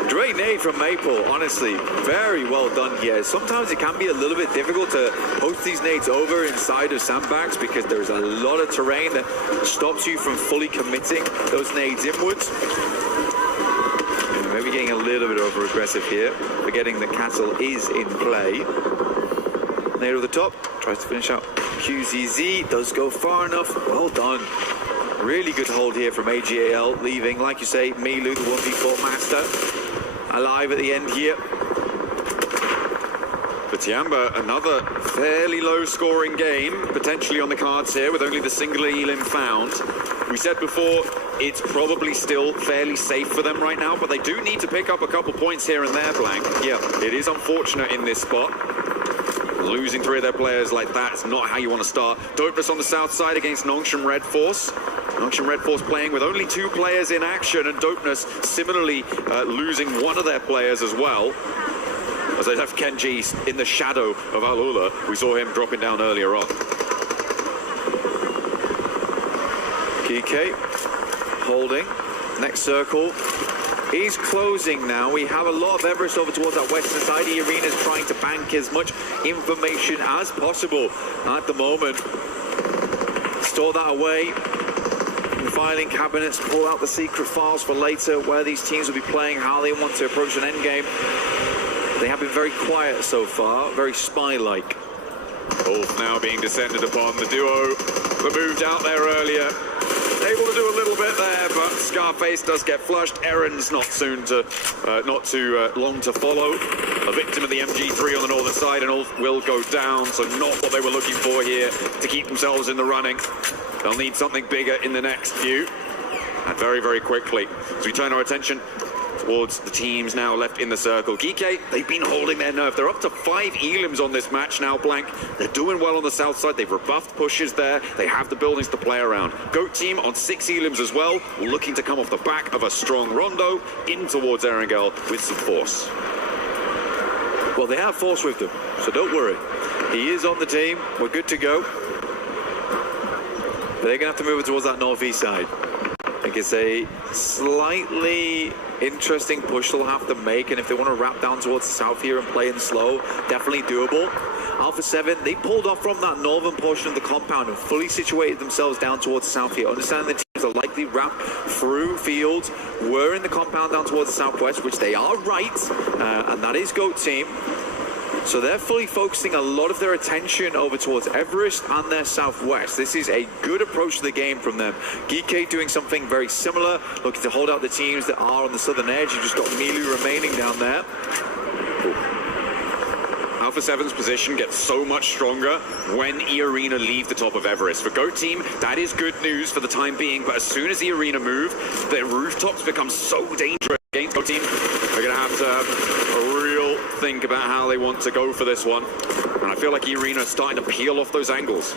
Great nade from Maple, honestly. Very well done here. Sometimes it can be a little bit difficult to post these nades over inside of sandbags because there's a lot of terrain that stops you from fully committing those nades inwards. Maybe getting a little bit over aggressive here, forgetting the castle is in play. Nade over the top, tries to finish out QZZ, does go far enough. Well done. Really good hold here from AGAL, leaving, like you say, Milu, the 1v4 master, alive at the end here. For Tianba, another fairly low-scoring game, potentially on the cards here, with only the single elim found. We said before, it's probably still fairly safe for them right now, but they do need to pick up a couple points here and there, Blank. Yeah, it is unfortunate in this spot. Losing 3 of their players like that is not how you want to start. Dopeness on the south side against Nongshim Red Force. Nongshim Red Force playing with only 2 players in action, and Dopeness similarly losing 1 of their players as well. As they have Kenji in the shadow of Al-Ula. We saw him dropping down earlier on. GK holding. Next circle is closing now. We have a lot of Everest over towards that western side. The arena's trying to bank as much information as possible at the moment. Store that away. Filing cabinets, pull out the secret files for later, where these teams will be playing, how they want to approach an endgame. They have been very quiet so far, very spy-like. Ulf now being descended upon. The duo that moved out there earlier, able to do a little bit there, but Scarface does get flushed. Aaron's not too long to follow. A victim of the MG3 on the northern side, and Ulf will go down, so not what they were looking for here to keep themselves in the running. They'll need something bigger in the next few, and very, very quickly. As we turn our attention towards the teams now left in the circle. GK, they've been holding their nerve. They're up to 5 elims on this match now, Blank. They're doing well on the south side. They've rebuffed pushes there. They have the buildings to play around. Goat team on 6 elims as well, looking to come off the back of a strong rondo in towards Erangel with some force. Well, they have Force with them, so don't worry. He is on the team. We're good to go. But they're going to have to move it towards that northeast side. I think it's a slightly interesting push they'll have to make, and if they want to wrap down towards the south here and play in slow, definitely doable. Alpha 7, they pulled off from that northern portion of the compound and fully situated themselves down towards the south here. Understanding the teams are likely wrapped through fields, were in the compound down towards the southwest, which they are right, and that is GOAT team. So they're fully focusing a lot of their attention over towards Everest and their southwest. This is a good approach to the game from them. GK doing something very similar, looking to hold out the teams that are on the southern edge. You just got Mealy remaining down there. Alpha 7's position gets so much stronger when E-Arena leave the top of Everest. For GOAT team, that is good news for the time being, but as soon as the Arena move, the rooftops become so dangerous against GOAT team. They're going to have to have a real think about how they want to go for this one. And I feel like E-Arena is starting to peel off those angles.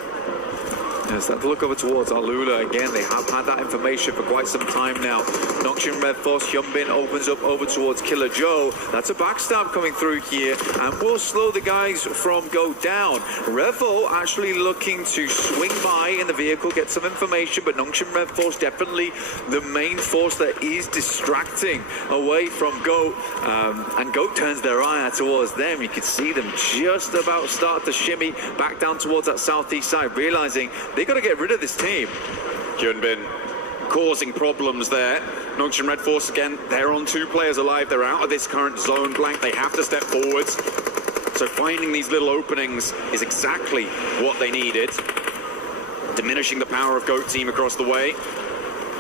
Yes, that look over towards Alula again. They have had that information for quite some time now. Noxian Red Force, Hyunbin opens up over towards Killer Joe. That's a backstab coming through here and will slow the guys from Go down. Revo actually looking to swing by in the vehicle, get some information, but Noxian Red Force definitely the main force that is distracting away from Goat. And Goat turns their eye towards them. You can see them just about start to shimmy back down towards that southeast side, realizing they got to get rid of this team. Hyunbin causing problems there. Noxian Red Force again, they're on 2 players alive. They're out of this current zone blank. They have to step forwards. So finding these little openings is exactly what they needed. Diminishing the power of GOAT team across the way.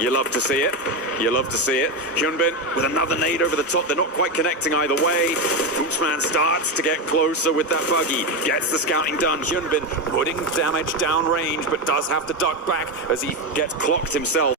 You love to see it. You love to see it. Hyunbin with another nade over the top. They're not quite connecting either way. Fuchsman starts to get closer with that buggy. Gets the scouting done. Hyunbin putting damage downrange, but does have to duck back as he gets clocked himself.